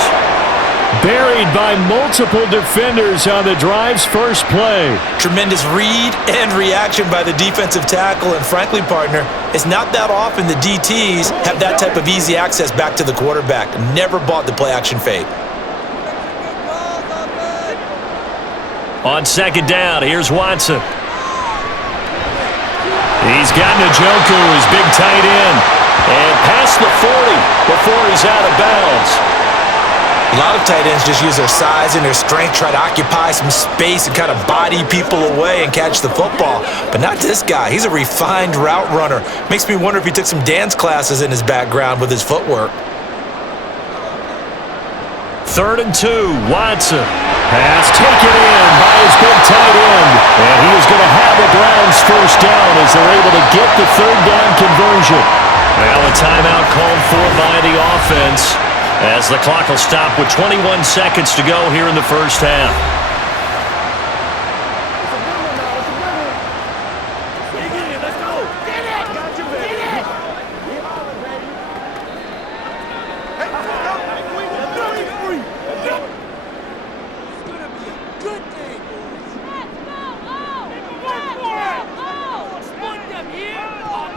Buried by multiple defenders on the drive's first play. Tremendous read and reaction by the defensive tackle, and frankly, partner, it's not that often the DTs have that type of easy access back to the quarterback. Never bought the play-action fake. On 2nd down, here's Watson. He's got Njoku, his big tight end, and past the 40 before he's out of bounds. A lot of tight ends just use their size and their strength, try to occupy some space and kind of body people away and catch the football. But not this guy. He's a refined route runner. Makes me wonder if he took some dance classes in his background with his footwork. 3rd and 2, Watson. Pass taken in by his big tight end. And he is going to have the Browns 1st down as they're able to get the 3rd down conversion. Now a timeout called for by the offense as the clock will stop with 21 seconds to go here in the 1st half.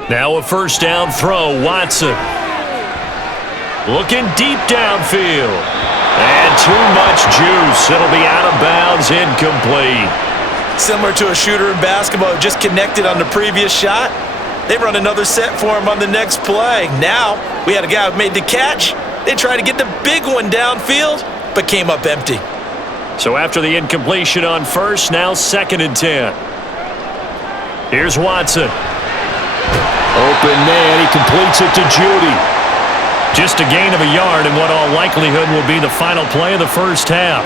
Now a 1st down throw, Watson. Looking deep downfield. And too much juice. It'll be out of bounds, incomplete. Similar to a shooter in basketball who just connected on the previous shot. They run another set for him on the next play. Now we had a guy who made the catch. They tried to get the big one downfield, but came up empty. So after the incompletion on 1st, now 2nd and 10. Here's Watson. Open man, he completes it to Judy. Just a gain of a yard in what all likelihood will be the final play of the 1st half.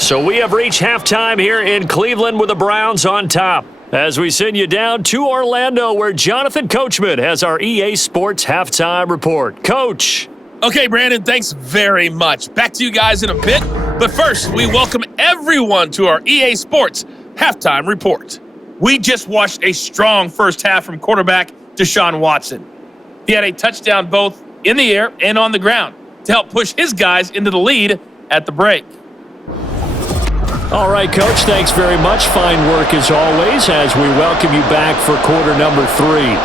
So we have reached halftime here in Cleveland with the Browns on top. As we send you down to Orlando where Jonathan Coachman has our EA Sports Halftime Report. Coach. Okay, Brandon, thanks very much. Back to you guys in a bit. But first, we welcome everyone to our EA Sports Halftime Report. We just watched a strong 1st half from quarterback Deshaun Watson. He had a touchdown both in the air and on the ground to help push his guys into the lead at the break. All right, Coach, thanks very much. Fine work as always as we welcome you back for quarter number 3.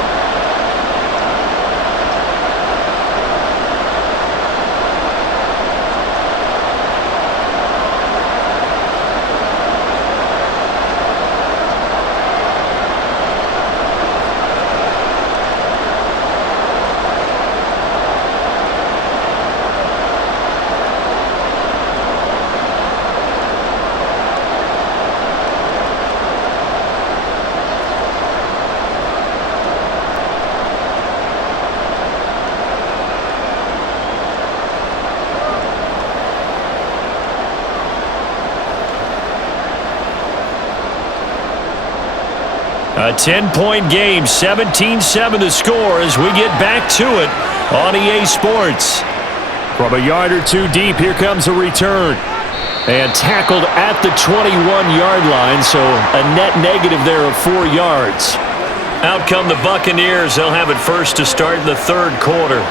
A 10-point game, 17-7 to score as we get back to it on EA Sports. From a yard or two deep, here comes a return. And tackled at the 21-yard line, so a net negative there of 4 yards. Out come the Buccaneers. They'll have it first to start in the third quarter.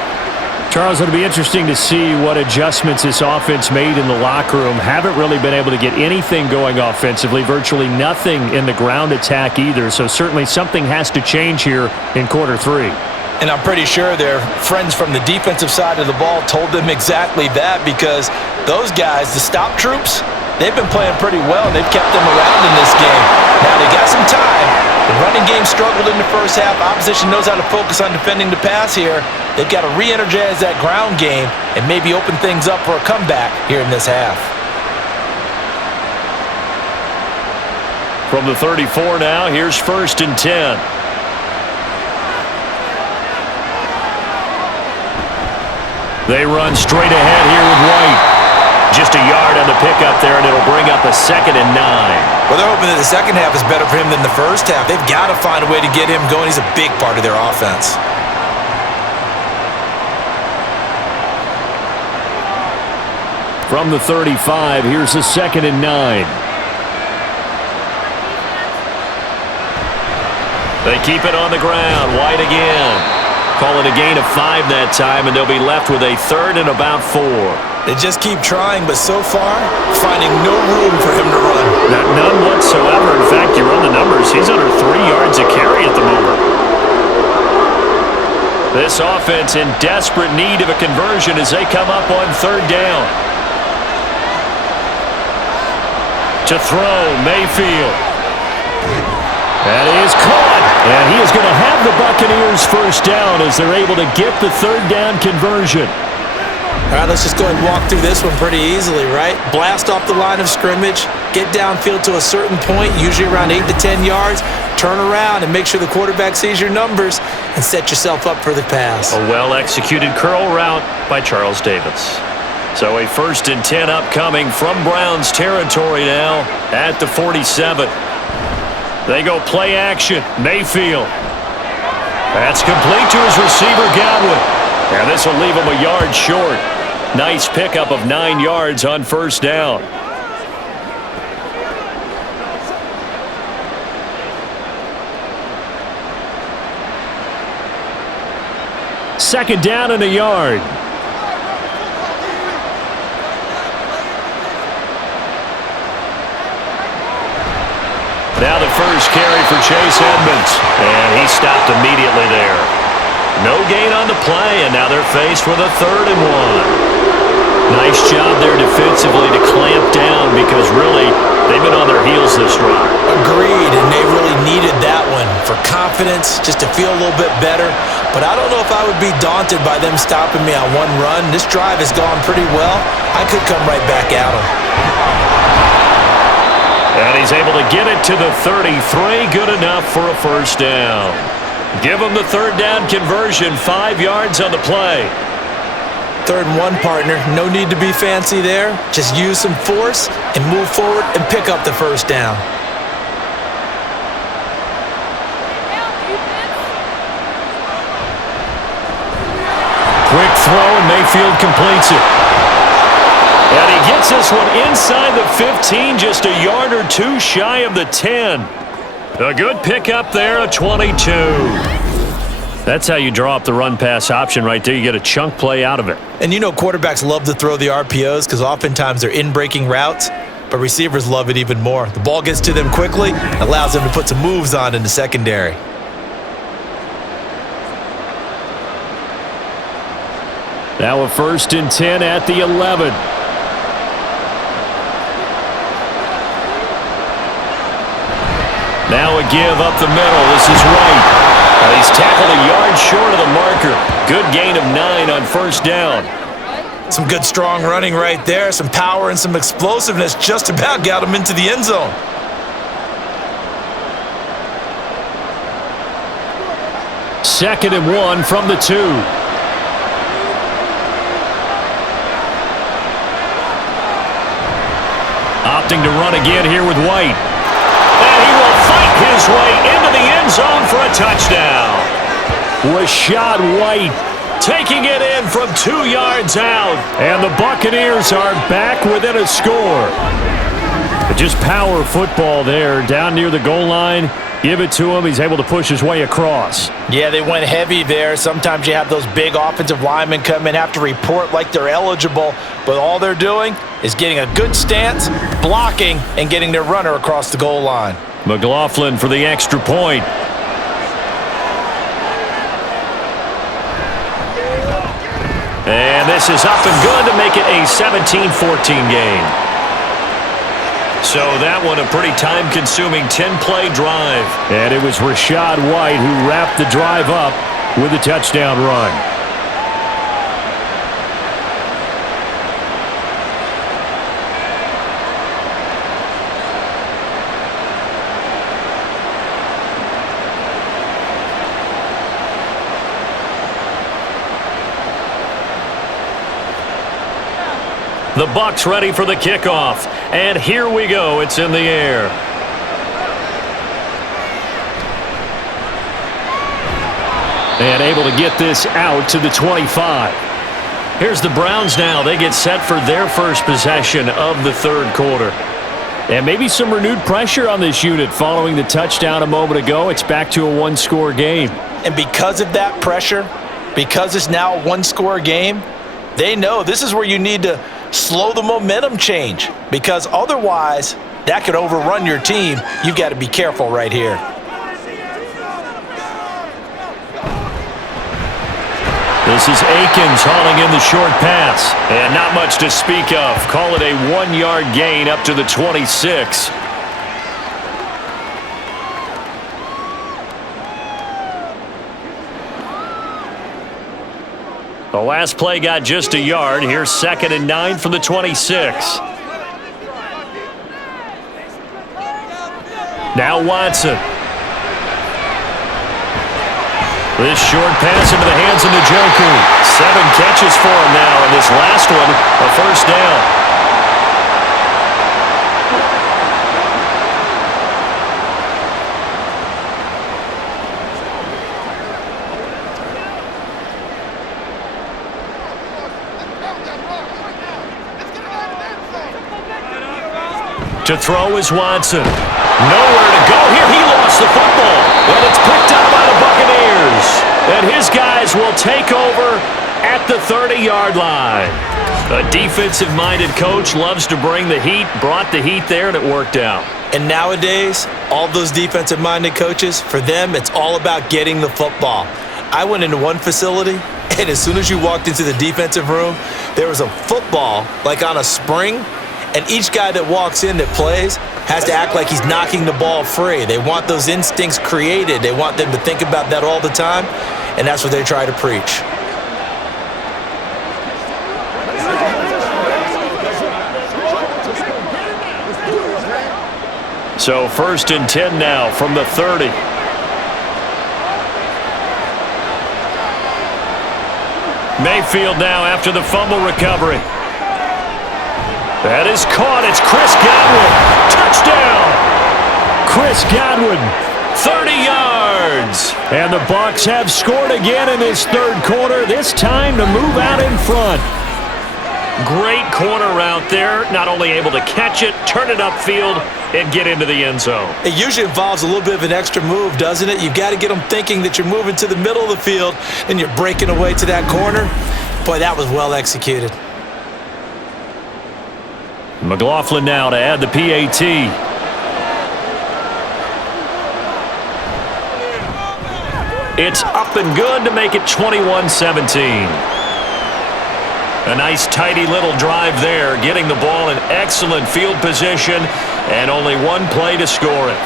Charles, it'll be interesting to see what adjustments this offense made in the locker room. Haven't really been able to get anything going offensively, virtually nothing in the ground attack either. So certainly something has to change here in quarter 3. And I'm pretty sure their friends from the defensive side of the ball told them exactly that, because those guys, the stop troops, they've been playing pretty well, and they've kept them around in this game. Now they got some time. The running game struggled in the first half. Opposition knows how to focus on defending the pass here. They've got to re-energize that ground game and maybe open things up for a comeback here in this half. From the 34 now, here's 1st and 10. They run straight ahead here with White. Just a yard on the pickup there, and it'll bring up a 2nd and 9. Well, they're hoping that the second half is better for him than the first half. They've got to find a way to get him going. He's a big part of their offense. From the 35, here's a 2nd and 9. They keep it on the ground. White again. Call it a gain of 5 that time, and they'll be left with a 3rd and about 4. They just keep trying, but so far, finding no room for him to run. None whatsoever. In fact, you run the numbers, he's under 3 yards a carry at the moment. This offense in desperate need of a conversion as they come up on 3rd down. To throw, Mayfield. That is caught. And he is going to have the Buccaneers first down as they're able to get the 3rd down conversion. All right, let's just go ahead and walk through this one pretty easily, right? Blast off the line of scrimmage, get downfield to a certain point, usually around 8 to 10 yards, turn around and make sure the quarterback sees your numbers and set yourself up for the pass. A well-executed curl route by Charles Davis. So a 1st and 10 upcoming from Browns territory now at the 47. They go play action. Mayfield. That's complete to his receiver, Godwin. And this will leave him a yard short. Nice pickup of 9 yards on 1st down. Second down and a yard. Now the first carry for Chase Edmonds. And he stopped immediately there. No gain on the play, and now they're faced with a 3rd and 1. Nice job there defensively to clamp down, because really, they've been on their heels this drive. Agreed, and they really needed that one for confidence, just to feel a little bit better. But I don't know if I would be daunted by them stopping me on one run. This drive has gone pretty well. I could come right back at them. And he's able to get it to the 33. Good enough for a first down. Give him the 3rd down conversion. 5 yards on the play. 3rd and 1, partner. No need to be fancy there. Just use some force and move forward and pick up the first down. Quick throw, and Mayfield completes it. And he gets this one inside the 15, just a yard or 2 shy of the 10. A good pickup there, a 22. That's how you draw up the run-pass option right there. You get a chunk play out of it. And you know quarterbacks love to throw the RPOs because oftentimes they're in-breaking routes, but receivers love it even more. The ball gets to them quickly, allows them to put some moves on in the secondary. Now a 1st and 10 at the 11. Now a give up the middle. This is White. He's tackled a yard short of the marker. Good gain of 9 on 1st down. Some good strong running right there. Some power and some explosiveness just about got him into the end zone. Second and 1 from the 2. Opting to run again here with White. And he will fight his way into the end touchdown. Rashad White taking it in from 2 yards out. And the Buccaneers are back within a score. But just power football there down near the goal line. Give it to him. He's able to push his way across. Yeah, they went heavy there. Sometimes you have those big offensive linemen come in, have to report like they're eligible, but all they're doing is getting a good stance, blocking, and getting their runner across the goal line. McLaughlin for the extra point. And this is up and good to make it a 17-14 game. So that one a pretty time-consuming 10-play drive. And it was Rashad White who wrapped the drive up with a touchdown run. The Bucs ready for the kickoff. And here we go. It's in the air. And able to get this out to the 25. Here's the Browns now. They get set for their first possession of the third quarter. And maybe some renewed pressure on this unit following the touchdown a moment ago. It's back to a one-score game. And because of that pressure, because it's now a one-score game, they know this is where you need to slow the momentum change, because otherwise that could overrun your team. You've got to be careful right here. This is Akins hauling in the short pass. And not much to speak of. Call it a 1-yard gain up to the 26. The last play got just a yard. Here's 2nd and 9 from the 26. Now Watson. This short pass into the hands of Njoku. 7 catches for him now, and this last one a first down. To throw is Watson. Nowhere to go here. He lost the football. And it's picked up by the Buccaneers. And his guys will take over at the 30-yard line. A defensive-minded coach loves to bring the heat. Brought the heat there, and it worked out. And nowadays, all those defensive-minded coaches, for them, it's all about getting the football. I went into one facility, and as soon as you walked into the defensive room, there was a football, like on a spring. And each guy that walks in that plays has to act like he's knocking the ball free. They want those instincts created. They want them to think about that all the time, and that's what they try to preach. So 1st and 10 now from the 30. Mayfield now after the fumble recovery. That is caught. It's Chris Godwin. Touchdown. Chris Godwin. 30 yards. And the Bucs have scored again in this third quarter. This time to move out in front. Great corner route there. Not only able to catch it, turn it upfield, and get into the end zone. It usually involves a little bit of an extra move, doesn't it? You've got to get them thinking that you're moving to the middle of the field and you're breaking away to that corner. Boy, that was well executed. McLaughlin now to add the PAT. It's up and good to make it 21-17. A nice tidy little drive there, getting the ball in excellent field position, and only one play to score it.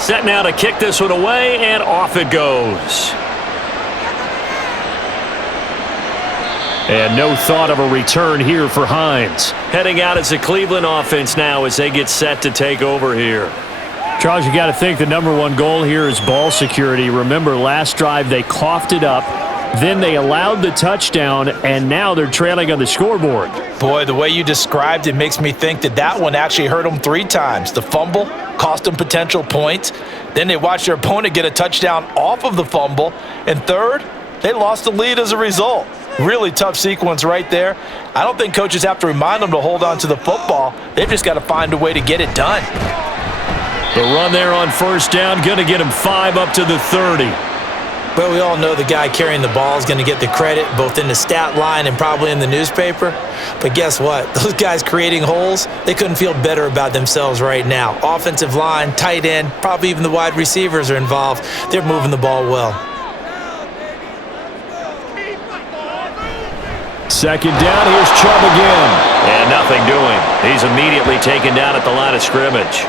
Set now to kick this one away, and off it goes. And no thought of a return here for Hines. Heading out as the Cleveland offense now as they get set to take over here. Charles, you got to think the number one goal here is ball security. Remember, last drive they coughed it up, then they allowed the touchdown, and now they're trailing on the scoreboard. Boy, the way you described it makes me think that one actually hurt them 3 times. The fumble cost them potential points. Then they watched their opponent get a touchdown off of the fumble. And third, they lost the lead as a result. Really tough sequence right there. I don't think coaches have to remind them to hold on to the football. They've just got to find a way to get it done. The run there on first down, going to get him 5 up to the 30. But we all know the guy carrying the ball is going to get the credit, both in the stat line and probably in the newspaper. But guess what? Those guys creating holes, they couldn't feel better about themselves right now. Offensive line, tight end, probably even the wide receivers are involved. They're moving the ball well. Second down, here's Chubb again. And nothing doing. He's immediately taken down at the line of scrimmage.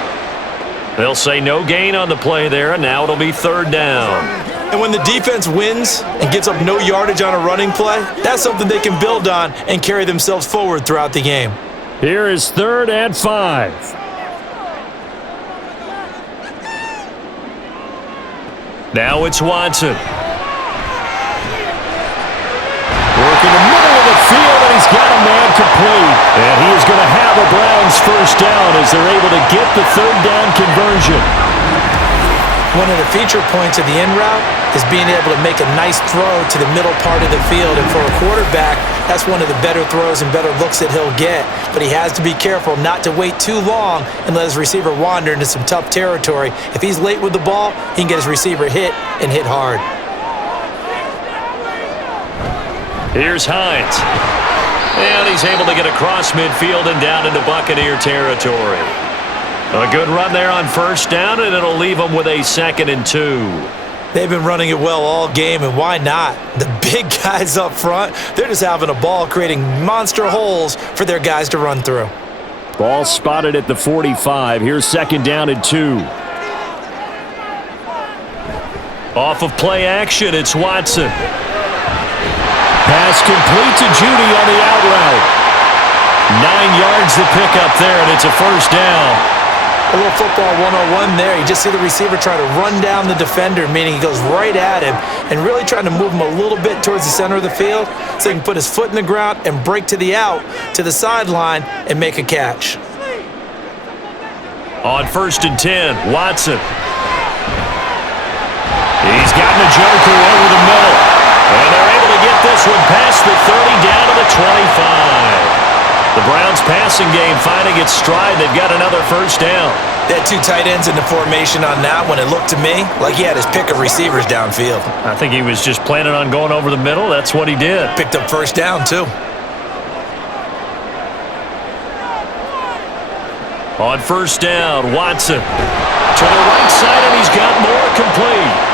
They'll say no gain on the play there, and now it'll be third down. And when the defense wins and gives up no yardage on a running play, that's something they can build on and carry themselves forward throughout the game. Here is 3rd and 5. Now it's Watson. Working the middle of the field, and he's got a man complete. And he is going to have a Browns first down as they're able to get the 3rd down conversion. One of the feature points of the in route is being able to make a nice throw to the middle part of the field. And for a quarterback, that's one of the better throws and better looks that he'll get. But he has to be careful not to wait too long and let his receiver wander into some tough territory. If he's late with the ball, he can get his receiver hit and hit hard. Here's Hines. And he's able to get across midfield and down into Buccaneer territory. A good run there on first down, and it'll leave them with a 2nd and 2. They've been running it well all game, and why not? The big guys up front, they're just having a ball, creating monster holes for their guys to run through. Ball spotted at the 45. Here's 2nd down and 2. Off of play action, it's Watson. Pass complete to Judy on the out route. 9 yards to pick up there, and it's a first down. A little football 101 there. You just see the receiver try to run down the defender, meaning he goes right at him and really trying to move him a little bit towards the center of the field so he can put his foot in the ground and break to the out, to the sideline, and make a catch. On 1st and 10, Watson. He's gotten a joker over the middle. And they're able to get this one past the 30 down to the 25. The Browns passing game finding its stride. They've got another first down. They had 2 tight ends in the formation on that one. It looked to me like he had his pick of receivers downfield. I think he was just planning on going over the middle. That's what he did. Picked up first down, too. On first down, Watson to the right side, and he's got more complete.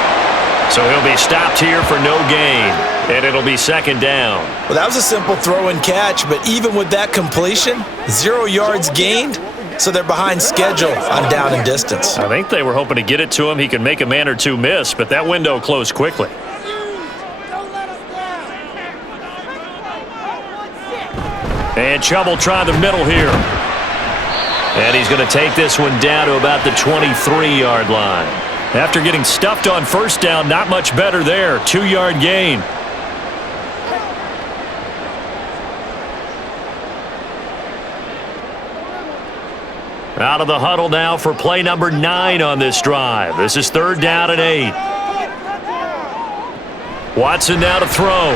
So he'll be stopped here for no gain, and it'll be 2nd down. Well, that was a simple throw and catch, but even with that completion, 0 yards gained, so they're behind schedule on down and distance. I think they were hoping to get it to him. He could make a man or 2 miss, but that window closed quickly. And Chubb will try the middle here. And he's going to take this one down to about the 23-yard line. After getting stuffed on first down, not much better there. 2-yard gain. Out of the huddle now for play number 9 on this drive. This is 3rd down and 8. Watson now to throw.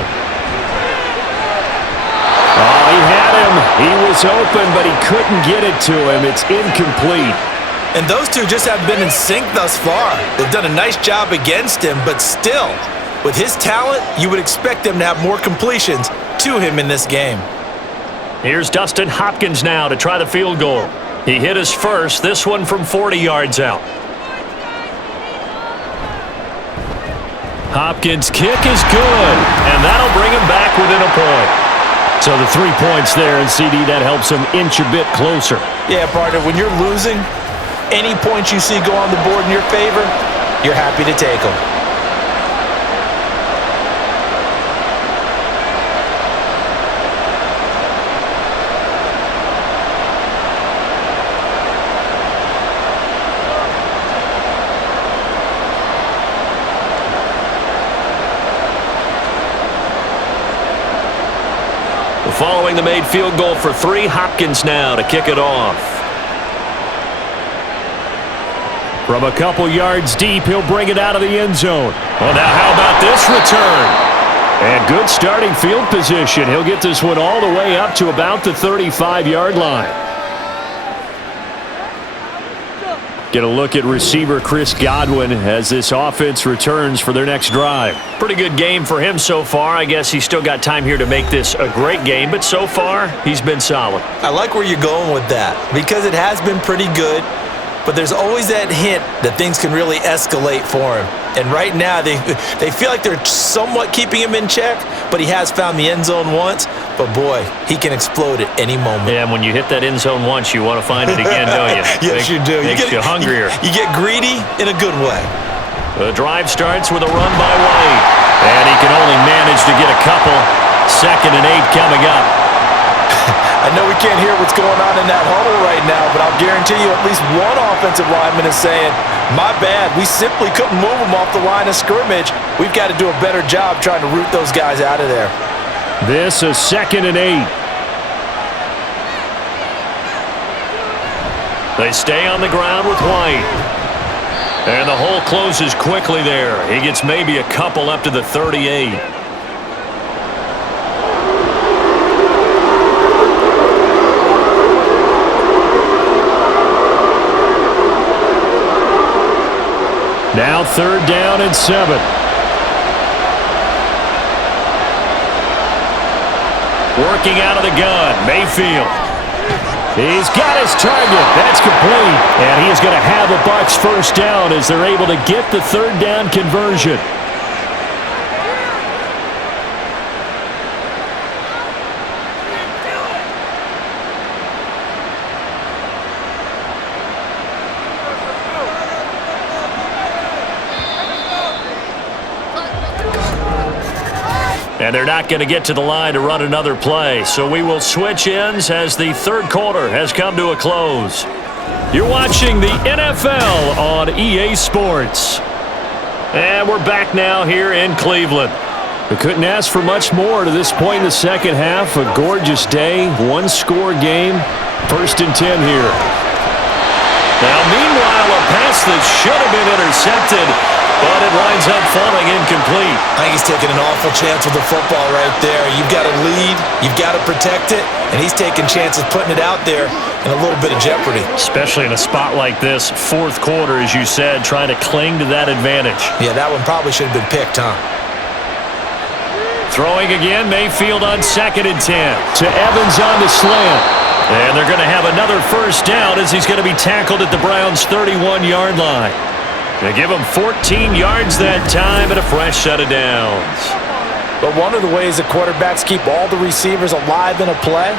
Oh, he had him. He was open, but he couldn't get it to him. It's incomplete. And those two just haven't been in sync thus far. They've done a nice job against him, but still, with his talent, you would expect them to have more completions to him in this game. Here's Dustin Hopkins now to try the field goal. He hit his first, this one from 40 yards out. Hopkins' kick is good, and that'll bring him back within a point. So the 3 points there, and CD, that helps him inch a bit closer. Yeah, partner, when you're losing, any points you see go on the board in your favor, you're happy to take them. throwing the made field goal for 3. Hopkins now to kick it off. From a couple yards deep, he'll bring it out of the end zone. Well, now how about this return? And good starting field position. He'll get this one all the way up to about the 35-yard line. Get a look at receiver Chris Godwin as this offense returns for their next drive. Pretty good game for him so far. I guess he's still got time here to make this a great game, but so far, he's been solid. I like where you're going with that because it has been pretty good, but there's always that hint that things can really escalate for him. And right now, they feel like they're somewhat keeping him in check, but he has found the end zone once. But, boy, he can explode at any moment. Yeah, and when you hit that end zone once, you want to find it again, don't you? Yes, you do. Makes you hungrier. You get greedy in a good way. The drive starts with a run by White. And he can only manage to get a couple. 2nd and 8 coming up. I know we can't hear what's going on in that huddle right now, but I'll guarantee you at least one offensive lineman is saying, my bad, we simply couldn't move them off the line of scrimmage. We've got to do a better job trying to root those guys out of there. This is 2nd and 8. They stay on the ground with White. And the hole closes quickly there. He gets maybe a couple up to the 38. Now 3rd down and 7. Working out of the gun, Mayfield. He's got his target. That's complete. And he is going to have a Bucs first down as they're able to get the 3rd down conversion. And they're not going to get to the line to run another play. So we will switch ends as the 3rd quarter has come to a close. You're watching the NFL on EA Sports. And we're back now here in Cleveland. We couldn't ask for much more to this point in the second half. A gorgeous day, 1-score game. 1st and 10 here. Now, meanwhile, a pass that should have been intercepted, but it winds up falling incomplete. I think he's taking an awful chance with the football right there. You've got to lead, you've got to protect it, and he's taking chances putting it out there in a little bit of jeopardy. Especially in a spot like this, 4th quarter, as you said, trying to cling to that advantage. Yeah, that one probably should have been picked, huh? Throwing again, Mayfield on 2nd and 10. To Evans on the slant. And they're going to have another first down as he's going to be tackled at the Browns' 31-yard line. They give him 14 yards that time and a fresh set of downs. But one of the ways that quarterbacks keep all the receivers alive in a play,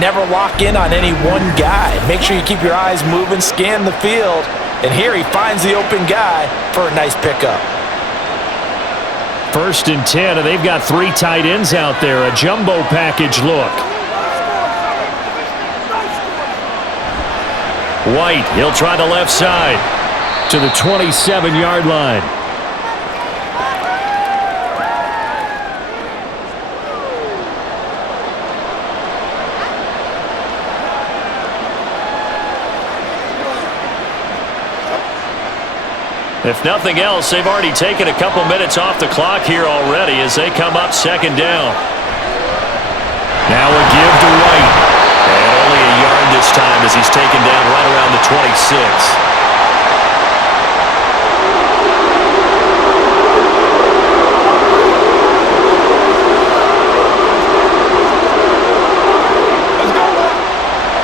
never lock in on any one guy. Make sure you keep your eyes moving, scan the field, and here he finds the open guy for a nice pickup. 1st and 10, and they've got 3 tight ends out there. A jumbo package look. White, he'll try the left side. To the 27-yard line. If nothing else, they've already taken a couple minutes off the clock here already as they come up 2nd down. Now a give to White. And only a yard this time as he's taken down right around the 26.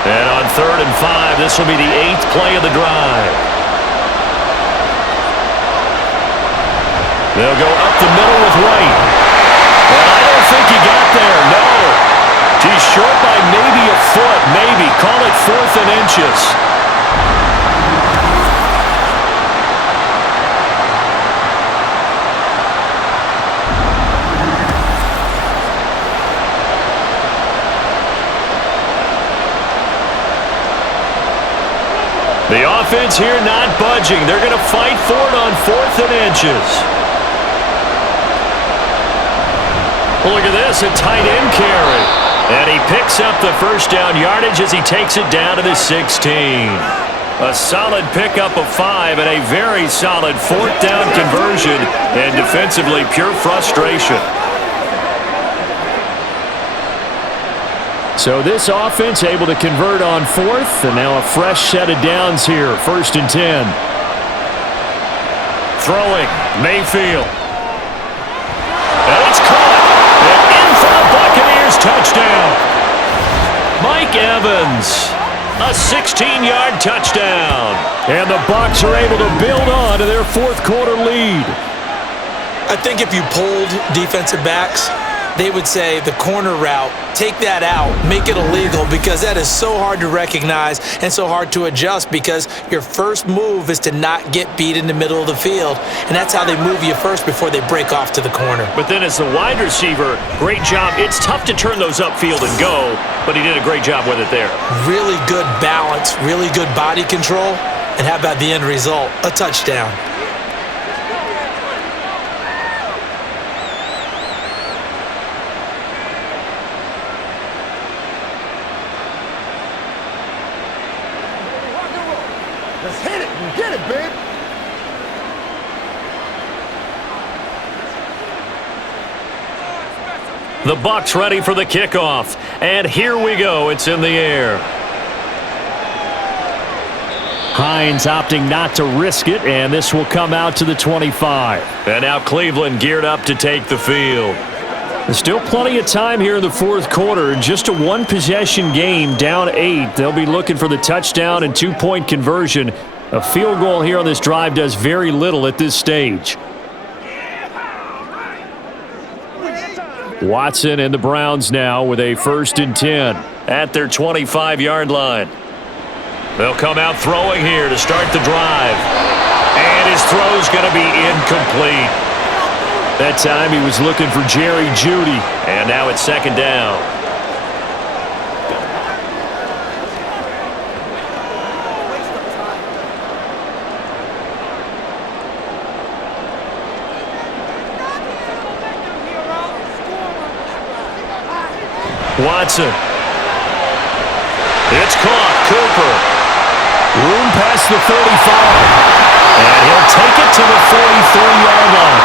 And on 3rd and 5, this will be the 8th play of the drive. They'll go up the middle with White. And I don't think he got there, no. He's short by maybe a foot, maybe. Call it 4th and inches. The offense here not budging. They're going to fight for it on 4th and inches. Well, look at this, a tight end carry. And he picks up the first down yardage as he takes it down to the 16. A solid pickup of 5 and a very solid fourth down conversion, and defensively pure frustration. So this offense able to convert on fourth, and now a fresh set of downs here, 1st and 10. Throwing, Mayfield. And it's caught. And in for the Buccaneers touchdown. Mike Evans, a 16-yard touchdown. And the Bucs are able to build on to their fourth quarter lead. I think if you polled defensive backs, they would say the corner route, take that out, make it illegal, because that is so hard to recognize and so hard to adjust, because your first move is to not get beat in the middle of the field, and that's how they move you first before they break off to the corner. But then as the wide receiver, great job. It's tough to turn those upfield and go, but he did a great job with it there. Really good balance, really good body control, and how about the end result? A touchdown. Let's hit it and get it, baby. The Bucs ready for the kickoff. And here we go. It's in the air. Hines opting not to risk it, and this will come out to the 25. And now Cleveland geared up to take the field. There's still plenty of time here in the fourth quarter. Just a one-possession game, down 8. They'll be looking for the touchdown and two-point conversion. A field goal here on this drive does very little at this stage. Watson and the Browns now with a 1st and 10. At their 25-yard line. They'll come out throwing here to start the drive. And his throw's going to be incomplete. That time he was looking for Jerry Jeudy. And now it's 2nd down. Watson. It's caught. Cooper. Room past the 35. And he'll take it to the 43-yard line.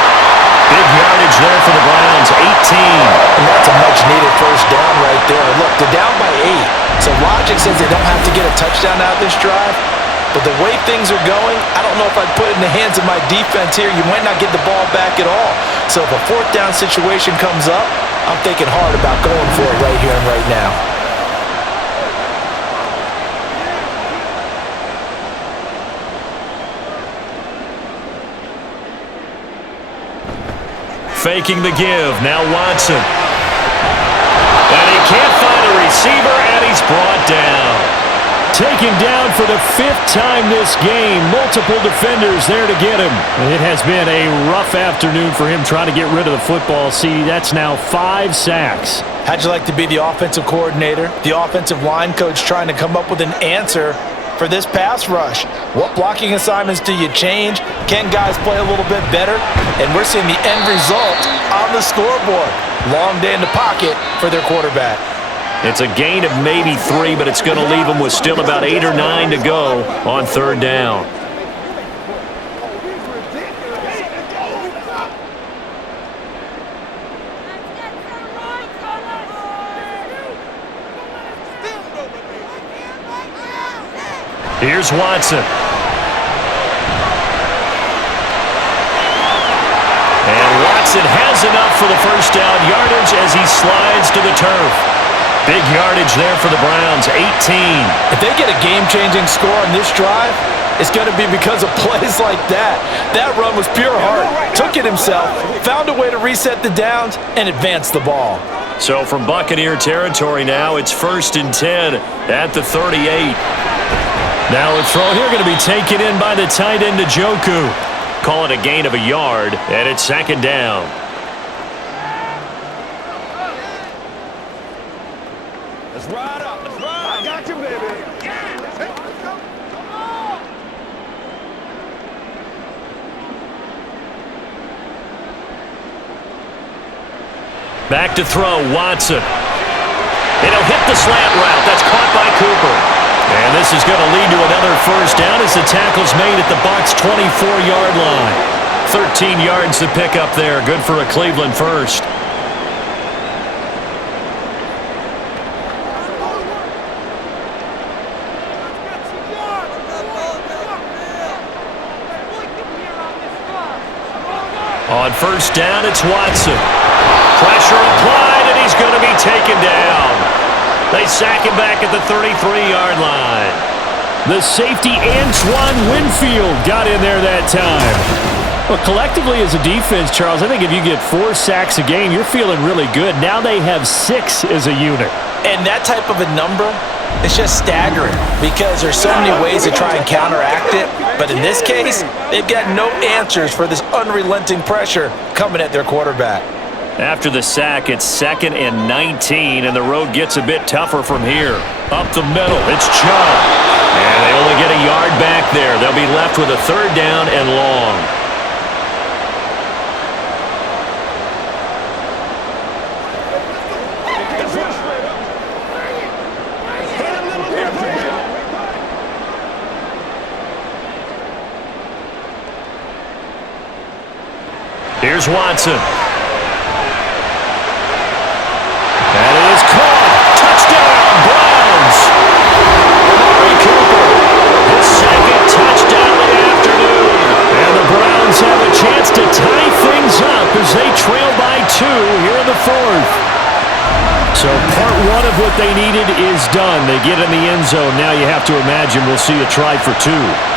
Big yardage there for the Browns, 18. And that's a much-needed first down right there. Look, they're down by 8. So logic says they don't have to get a touchdown out of this drive. But the way things are going, I don't know if I'd put it in the hands of my defense here. You might not get the ball back at all. So if a 4th down situation comes up, I'm thinking hard about going for it right here and right now. Faking the give. Now Watson. And he can't find a receiver, and he's brought down. Taken down for the 5th time this game. Multiple defenders there to get him. It has been a rough afternoon for him trying to get rid of the football. See, that's now 5 sacks. How'd you like to be the offensive coordinator, the offensive line coach, trying to come up with an answer for this pass rush? What blocking assignments do you change? Can guys play a little bit better? And we're seeing the end result on the scoreboard. Long day in the pocket for their quarterback. It's a gain of maybe 3, but it's going to leave them with still about 8 or 9 to go on 3rd down. Here's Watson. And Watson has enough for the first down yardage as he slides to the turf. Big yardage there for the Browns, 18. If they get a game-changing score on this drive, it's going to be because of plays like that. That run was pure heart. Took it himself, found a way to reset the downs, and advance the ball. So from Buccaneer territory now, it's 1st and 10 at the 38. Now a throw here going to be taken in by the tight end Njoku. Call it a gain of a yard, and it's 2nd down. Let's ride up. Let's ride. I got you, baby. Back to throw, Watson. And he'll hit the slant route. That's caught by Cooper. And this is going to lead to another first down as the tackle's made at the Bucs 24-yard line. 13 yards to pick up there. Good for a Cleveland first. On first down, it's Watson. Pressure applied, and he's going to be taken down. They sack him back at the 33-yard line. The safety, Antoine Winfield, got in there that time. Well, collectively as a defense, Charles, I think if you get 4 sacks a game, you're feeling really good. Now they have 6 as a unit. And that type of a number, it's just staggering because there's so many ways to try and counteract it. But in this case, they've got no answers for this unrelenting pressure coming at their quarterback. After the sack, it's 2nd and 19, and the road gets a bit tougher from here. Up the middle, it's Chubb. And they only get a yard back there. They'll be left with a 3rd down and long. Here's Watson. That is caught. Touchdown, Browns. Amari Cooper, his 2nd touchdown of the afternoon. And the Browns have a chance to tie things up as they trail by 2 here in the 4th. So part 1 of what they needed is done. They get in the end zone. Now you have to imagine we'll see a try for 2.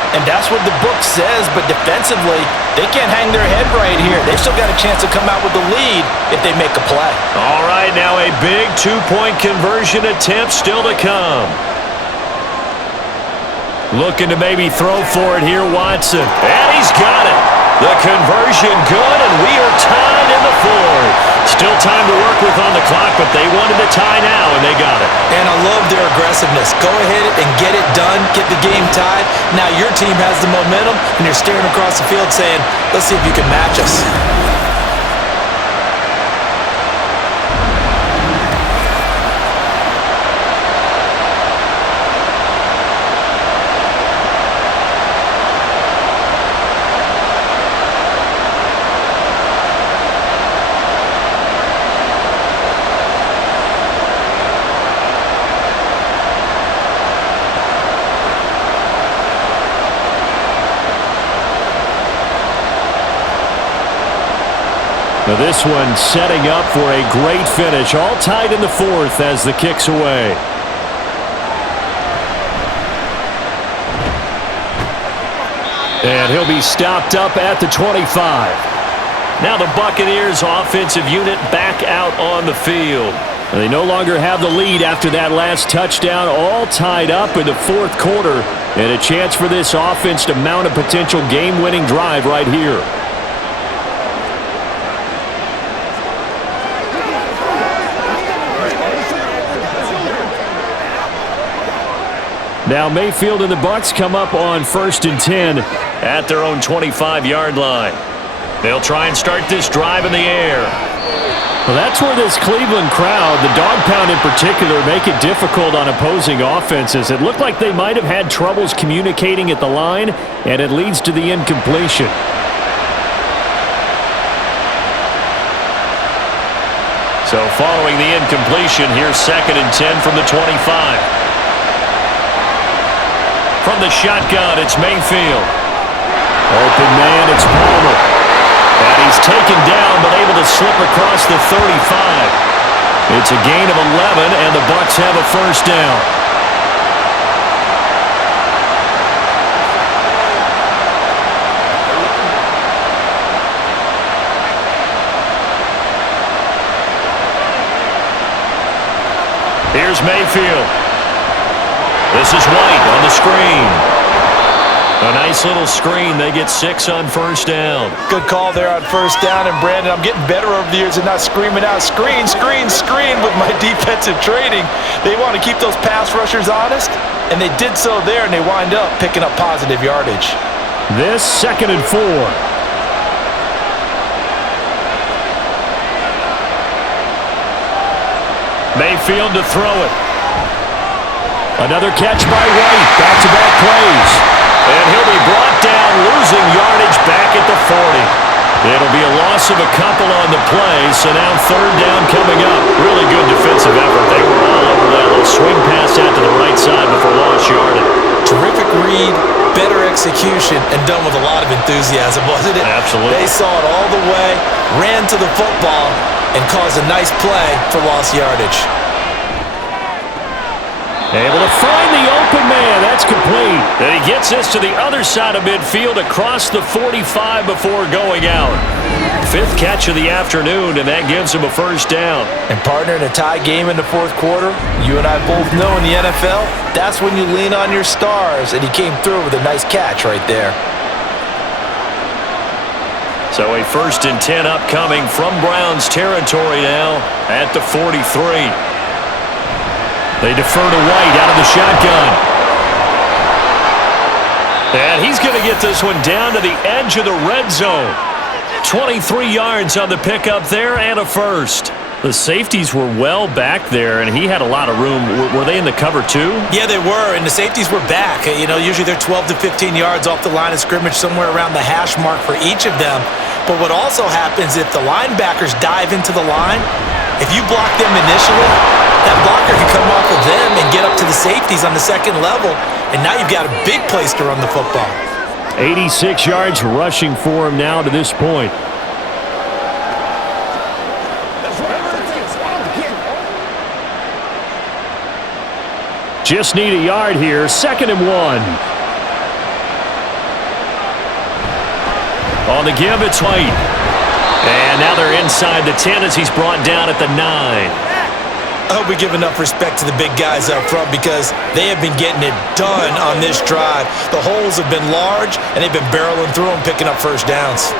And that's what the book says, but defensively, they can't hang their head right here. They've still got a chance to come out with the lead if they make a play. All right, now a big 2-point conversion attempt still to come. Looking to maybe throw for it here, Watson. And he's got it. The conversion good, and we are tied in the 4th. Still time to work with on the clock, but they wanted to tie now, and they got it. And I love their aggressiveness. Go ahead and get it done, get the game tied. Now your team has the momentum, and you're staring across the field saying, let's see if you can match us. Now this one setting up for a great finish. All tied in the 4th as the kick's away. And he'll be stopped up at the 25. Now the Buccaneers offensive unit back out on the field. They no longer have the lead after that last touchdown. All tied up in the 4th quarter. And a chance for this offense to mount a potential game-winning drive right here. Now Mayfield and the Bucs come up on 1st and 10 at their own 25-yard line. They'll try and start this drive in the air. Well, that's where this Cleveland crowd, the dog pound in particular, make it difficult on opposing offenses. It looked like they might have had troubles communicating at the line, and it leads to the incompletion. So following the incompletion, here's 2nd and 10 from the 25. From the shotgun, it's Mayfield. Open man, it's Palmer. And he's taken down, but able to slip across the 35. It's a gain of 11, and the Bucs have a first down. Here's Mayfield. This is White on the screen. A nice little screen. They get 6 on first down. Good call there on first down. And, Brandon, I'm getting better over the years and not screaming out, screen, screen, screen with my defensive training. They want to keep those pass rushers honest, and they did so there, and they wind up picking up positive yardage. This 2nd and 4. Mayfield to throw it. Another catch by White. Back-to-back plays. And he'll be brought down, losing yardage back at the 40. It'll be a loss of a couple on the play, so now third down coming up. Really good defensive effort. They were all over that little swing pass out to the right side before lost yardage. Terrific read, better execution, and done with a lot of enthusiasm, wasn't it? Absolutely. They saw it all the way, ran to the football, and caused a nice play for lost yardage. Able to find the open man. That's complete. And he gets this to the other side of midfield across the 45 before going out. Fifth catch of the afternoon, and that gives him a first down. And partner, in a tie game in the fourth quarter, you and I both know in the NFL, that's when you lean on your stars, and he came through with a nice catch right there. So a 1st and 10 upcoming from Browns territory now at the 43. They defer to White out of the shotgun. And he's going to get this one down to the edge of the red zone. 23 yards on the pickup there and a first. The safeties were well back there, and he had a lot of room. Were they in the cover too? Yeah, they were, and the safeties were back. You know, usually they're 12 to 15 yards off the line of scrimmage, somewhere around the hash mark for each of them. But what also happens if the linebackers dive into the line, if you block them initially, that blocker can come off of them and get up to the safeties on the second level, and now you've got a big place to run the football. 86 yards rushing for him now to this point. Just need a yard here. 2nd and 1. On the give, it's White. And now they're inside the 10 as he's brought down at the 9. I hope we give enough respect to the big guys up front because they have been getting it done on this drive. The holes have been large, and they've been barreling through them, picking up first downs.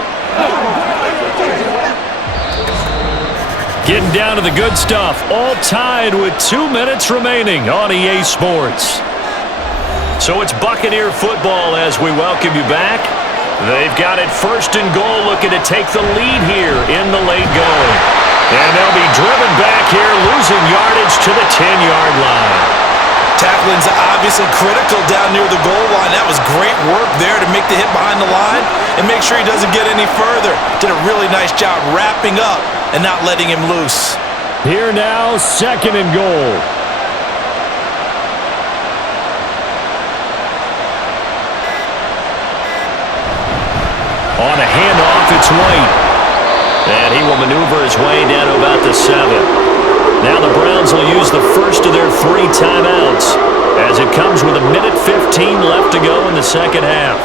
Getting down to the good stuff. All tied with 2 minutes remaining on EA Sports. So it's Buccaneer football as we welcome you back. They've got it 1st and goal, looking to take the lead here in the late going. And they'll be driven back here, losing yardage to the 10-yard line. Tackling's obviously critical down near the goal line. That was great work there to make the hit behind the line and make sure he doesn't get any further. Did a really nice job wrapping up and not letting him loose. Here now, 2nd and goal. On a handoff, it's White. And he will maneuver his way down to about the 7. Now the Browns will use the first of their 3 timeouts as it comes with 1:15 left to go in the second half.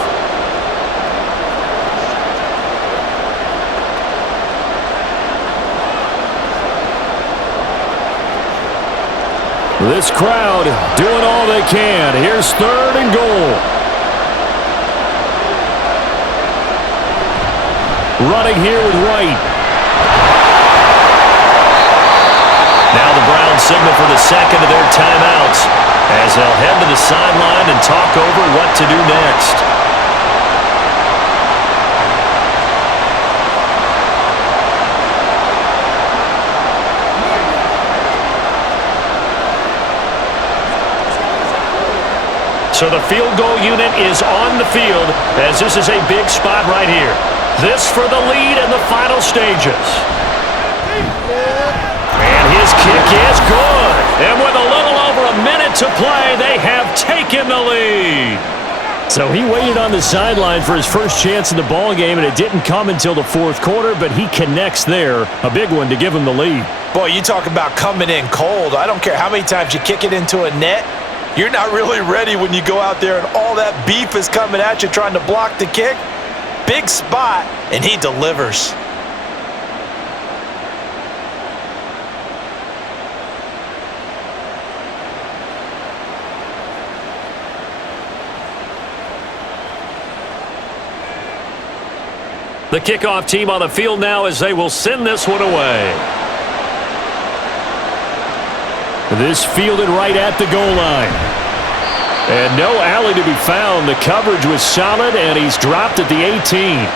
This crowd doing all they can. Here's 3rd and goal. Running here with White. Now the Browns signal for the 2nd of their timeouts as they'll head to the sideline and talk over what to do next. So the field goal unit is on the field as this is a big spot right here. This for the lead in the final stages. And his kick is good. And with a little over a minute to play, they have taken the lead. So he waited on the sideline for his first chance in the ball game, and it didn't come until the 4th quarter, but he connects there. A big one to give him the lead. Boy, you talk about coming in cold. I don't care how many times you kick it into a net. You're not really ready when you go out there and all that beef is coming at you trying to block the kick. Big spot, and he delivers. The kickoff team on the field now as they will send this one away. This fielded right at the goal line. And no alley to be found. The coverage was solid, and he's dropped at the 18.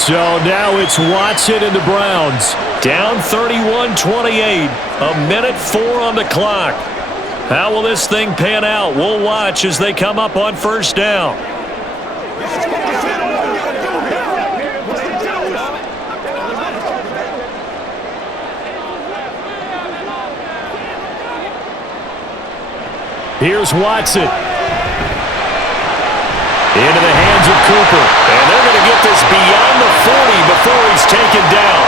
So now it's Watson and the Browns. Down 31-28. A minute 4 on the clock. How will this thing pan out? We'll watch as they come up on first down. Here's Watson. Into the hands of Cooper. And they're going to get this beyond the 40 before he's taken down.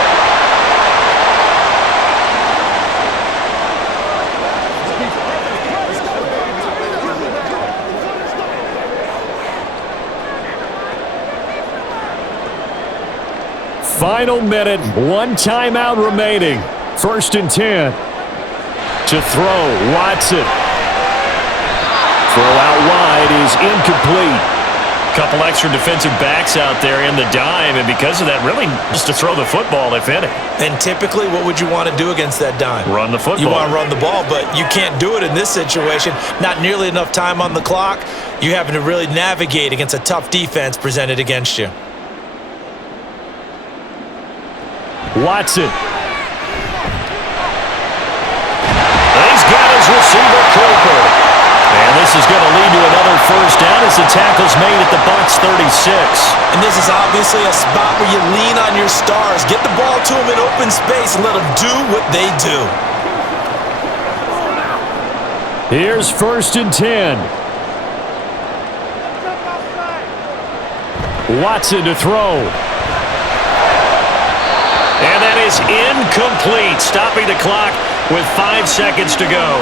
Final minute, 1 timeout remaining. 1st and 10. To throw, Watson. Throw out wide is incomplete. Couple extra defensive backs out there in the dime, and because of that, really just to throw the football, if any. And typically, what would you want to do against that dime? Run the football. You want to run the ball, but you can't do it in this situation. Not nearly enough time on the clock. You're having to really navigate against a tough defense presented against you. Watson. He's got his receiver, Cooper. And this is going to lead to another first down as the tackle's made at the BUCS 36. And this is obviously a spot where you lean on your stars. Get the ball to them in open space and let them do what they do. Here's 1st and 10. Watson to throw. And that is incomplete, stopping the clock with 5 seconds to go.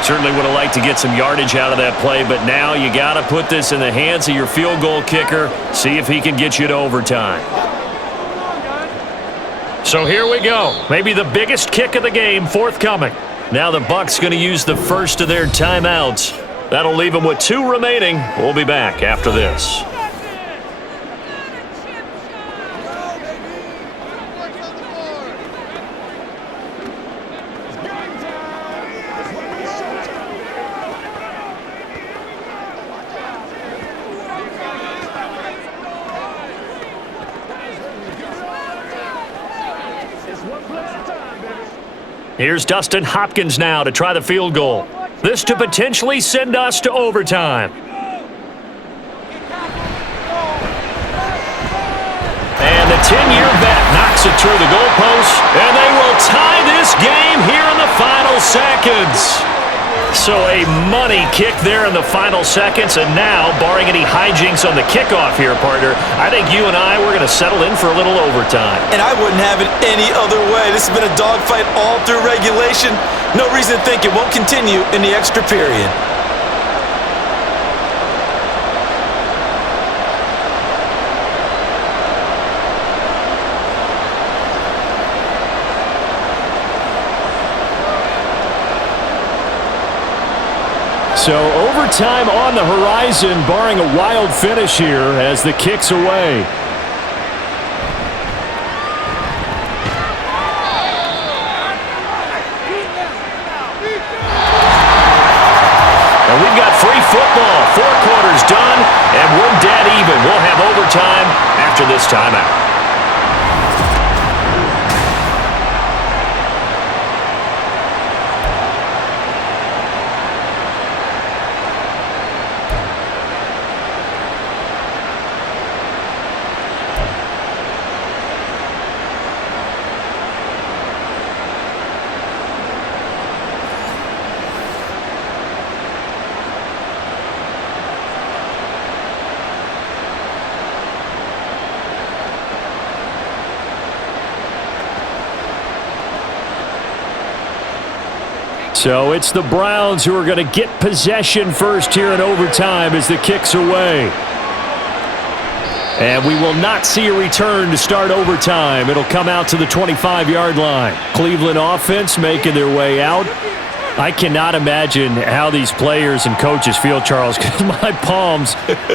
Certainly would have liked to get some yardage out of that play, but now you got to put this in the hands of your field goal kicker, see if he can get you to overtime. So here we go. Maybe the biggest kick of the game forthcoming. Now the Bucs going to use the first of their timeouts. That'll leave them with 2 remaining. We'll be back after this. Here's Dustin Hopkins now to try the field goal. This to potentially send us to overtime. And the 10-year vet knocks it through the goalpost, and they will tie this game here in the final seconds. So a money kick there in the final seconds, and now, barring any hijinks on the kickoff here, partner, I think you and I, we're going to settle in for a little overtime. And I wouldn't have it any other way. This has been a dogfight all through regulation. No reason to think it won't continue in the extra period. So overtime on the horizon, barring a wild finish here as the kick's away. And we've got free football. 4 quarters done, and we're dead even. We'll have overtime after this timeout. So it's the Browns who are going to get possession first here in overtime as the kick's away. And we will not see a return to start overtime. It'll come out to the 25-yard line. Cleveland offense making their way out. I cannot imagine how these players and coaches feel, Charles, because my palms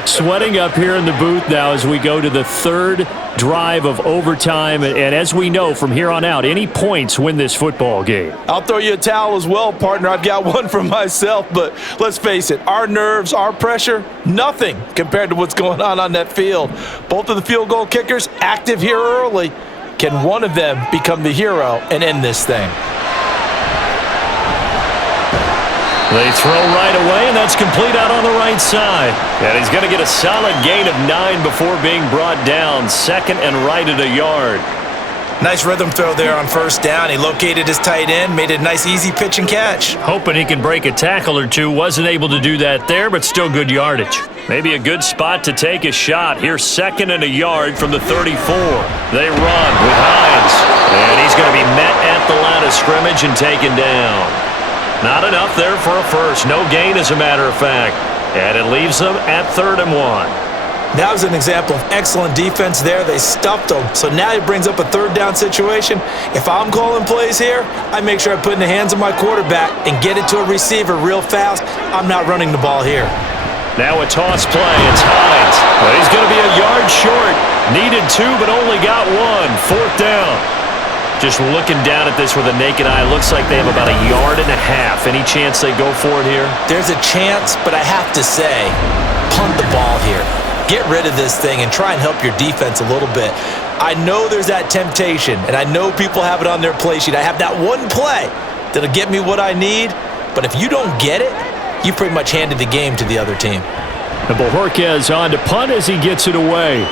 sweating up here in the booth now as we go to the third drive of overtime. And as we know from here on out, any points win this football game. I'll throw you a towel as well, partner. I've got one for myself, but let's face it, our nerves, our pressure, nothing compared to what's going on that field. Both of the field goal kickers active here early. Can one of them become the hero and end this thing? They throw right away, and that's complete out on the right side. And he's going to get a solid gain of 9 before being brought down. Second and right at a yard. Nice rhythm throw there on first down. He located his tight end, made it a nice easy pitch and catch. Hoping he can break a tackle or two. Wasn't able to do that there, but still good yardage. Maybe a good spot to take a shot. Here's second and a yard from the 34. They run with Hines. And he's going to be met at the line of scrimmage and taken down. Not enough there for a first. No gain, as a matter of fact. And it leaves them at 3rd and 1. That was an example of excellent defense there. They stuffed them. So now it brings up a 3rd down situation. If I'm calling plays here, I make sure I put it in the hands of my quarterback and get it to a receiver real fast. I'm not running the ball here. Now a toss play. It's Hines. Well, he's going to be a yard short. Needed 2, but only got 1. 4th down. Just looking down at this with a naked eye, looks like they have about a yard and a half. Any chance they go for it here? There's a chance, but I have to say, punt the ball here. Get rid of this thing and try and help your defense a little bit. I know there's that temptation, and I know people have it on their play sheet. I have that one play that'll get me what I need, but if you don't get it, you pretty much handed the game to the other team. And Bojorquez on to punt as he gets it away.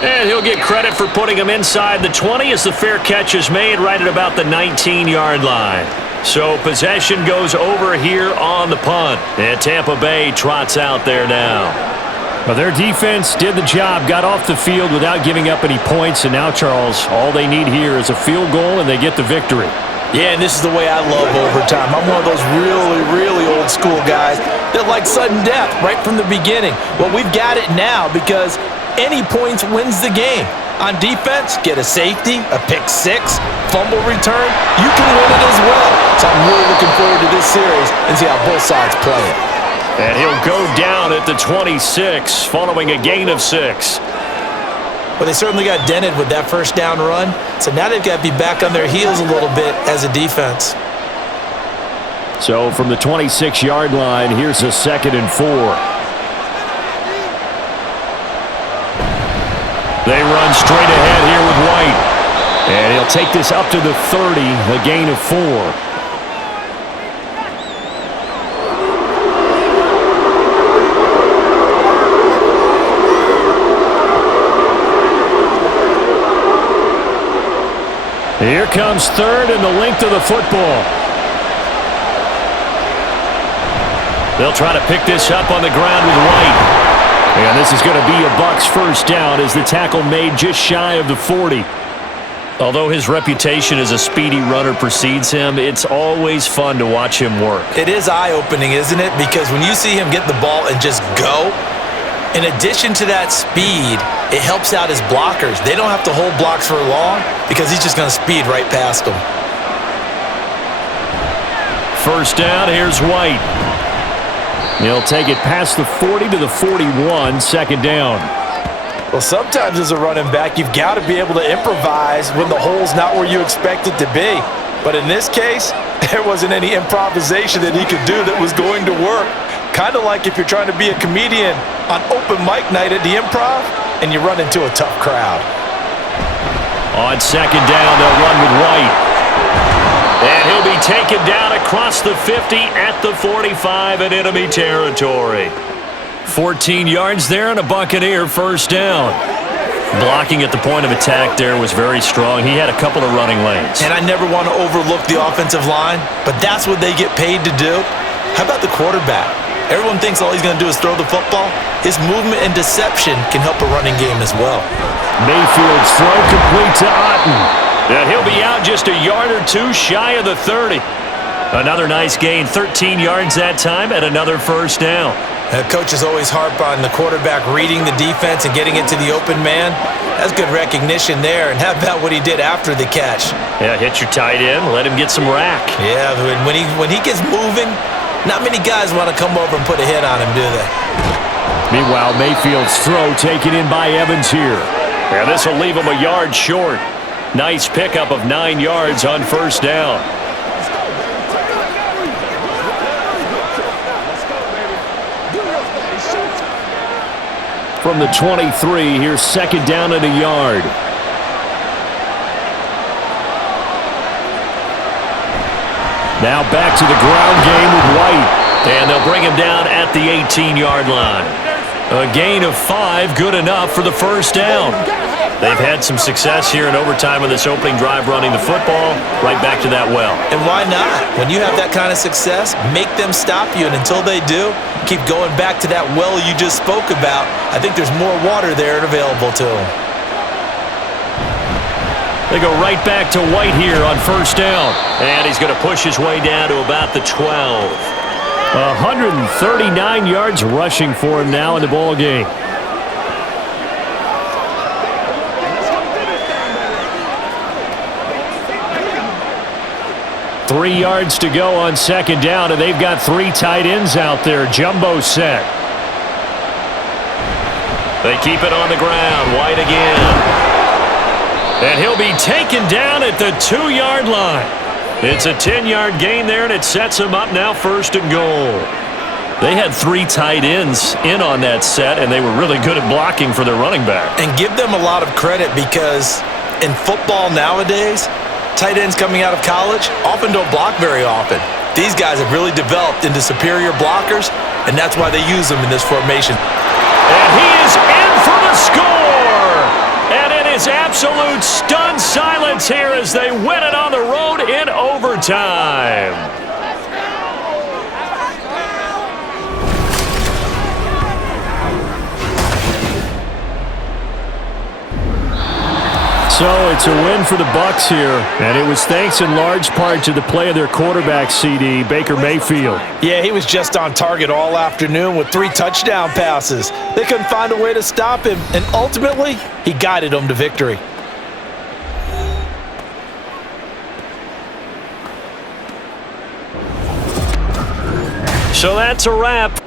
And he'll get credit for putting him inside the 20 as the fair catch is made right at about the 19-yard line. So possession goes over here on the punt. And Tampa Bay trots out there now. Well, their defense did the job, got off the field without giving up any points. And now, Charles, all they need here is a field goal and they get the victory. Yeah, and this is the way I love overtime. I'm one of those really, really old school guys that like sudden death right from the beginning. Well, we've got it now because any points wins the game. On defense, get a safety, a pick 6, fumble return, you can win it as well. So I'm really looking forward to this series and see how both sides play it. And he'll go down at the 26 following a gain of 6. Well, they certainly got dented with that first down run, so now they've got to be back on their heels a little bit as a defense. So from the 26-yard line, here's a 2nd and 4. They run straight ahead here with White. And he'll take this up to the 30, a gain of 4. Here comes 3rd and the length of the football. They'll try to pick this up on the ground with White. And this is going to be a BUCS first down as the tackle made just shy of the 40. Although his reputation as a speedy runner precedes him, it's always fun to watch him work. It is eye-opening, isn't it? Because when you see him get the ball and just go, in addition to that speed, it helps out his blockers. They don't have to hold blocks for long because he's just going to speed right past them. First down, here's White. He'll take it past the 40 to the 41, 2nd down. Well, sometimes as a running back, you've got to be able to improvise when the hole's not where you expect it to be. But in this case, there wasn't any improvisation that he could do that was going to work. Kind of like if you're trying to be a comedian on open mic night at the Improv and you run into a tough crowd. On 2nd down, they'll run with White. And he'll be taken down across the 50 at the 45 in enemy territory. 14 yards there and a Buccaneer first down. Blocking at the point of attack there was very strong. He had a couple of running lanes. And I never want to overlook the offensive line, but that's what they get paid to do. How about the quarterback? Everyone thinks all he's going to do is throw the football. His movement and deception can help a running game as well. Mayfield's throw complete to Otten. And he'll be out just a yard or two shy of the 30. Another nice gain, 13 yards that time, and another first down. Coaches always harp on the quarterback reading the defense and getting it to the open man. That's good recognition there. And how about what he did after the catch? Yeah, hit your tight end, let him get some rack. Yeah, when he gets moving, not many guys want to come over and put a hit on him, do they? Meanwhile, Mayfield's throw taken in by Evans here. Yeah, this will leave him a yard short. Nice pickup of 9 yards on first down. From the 23, here's second down and a yard. Now back to the ground game with White. And they'll bring him down at the 18-yard line. A gain of 5, good enough for the first down. They've had some success here in overtime with this opening drive running the football. Right back to that well. And why not? When you have that kind of success, make them stop you. And until they do, keep going back to that well you just spoke about. I think there's more water there available to them. They go right back to White here on first down. And he's going to push his way down to about the 12. 139 yards rushing for him now in the ball game. Three yards to go on second down, and they've got 3 tight ends out there. Jumbo set. They keep it on the ground. White again. And he'll be taken down at the 2-yard line. It's a 10-yard gain there, and it sets him up now first and goal. They had 3 tight ends in on that set, and they were really good at blocking for their running back. And give them a lot of credit because in football nowadays, tight ends coming out of college often don't block very often. These guys have really developed into superior blockers, and that's why they use them in this formation. And he is in for the score! And it is absolute stunned silence here as they win it on the road in overtime. So it's a win for the Bucs here, and it was thanks in large part to the play of their quarterback, CD, Baker Mayfield. Yeah, he was just on target all afternoon with 3 touchdown passes. They couldn't find a way to stop him, and ultimately, he guided them to victory. So that's a wrap.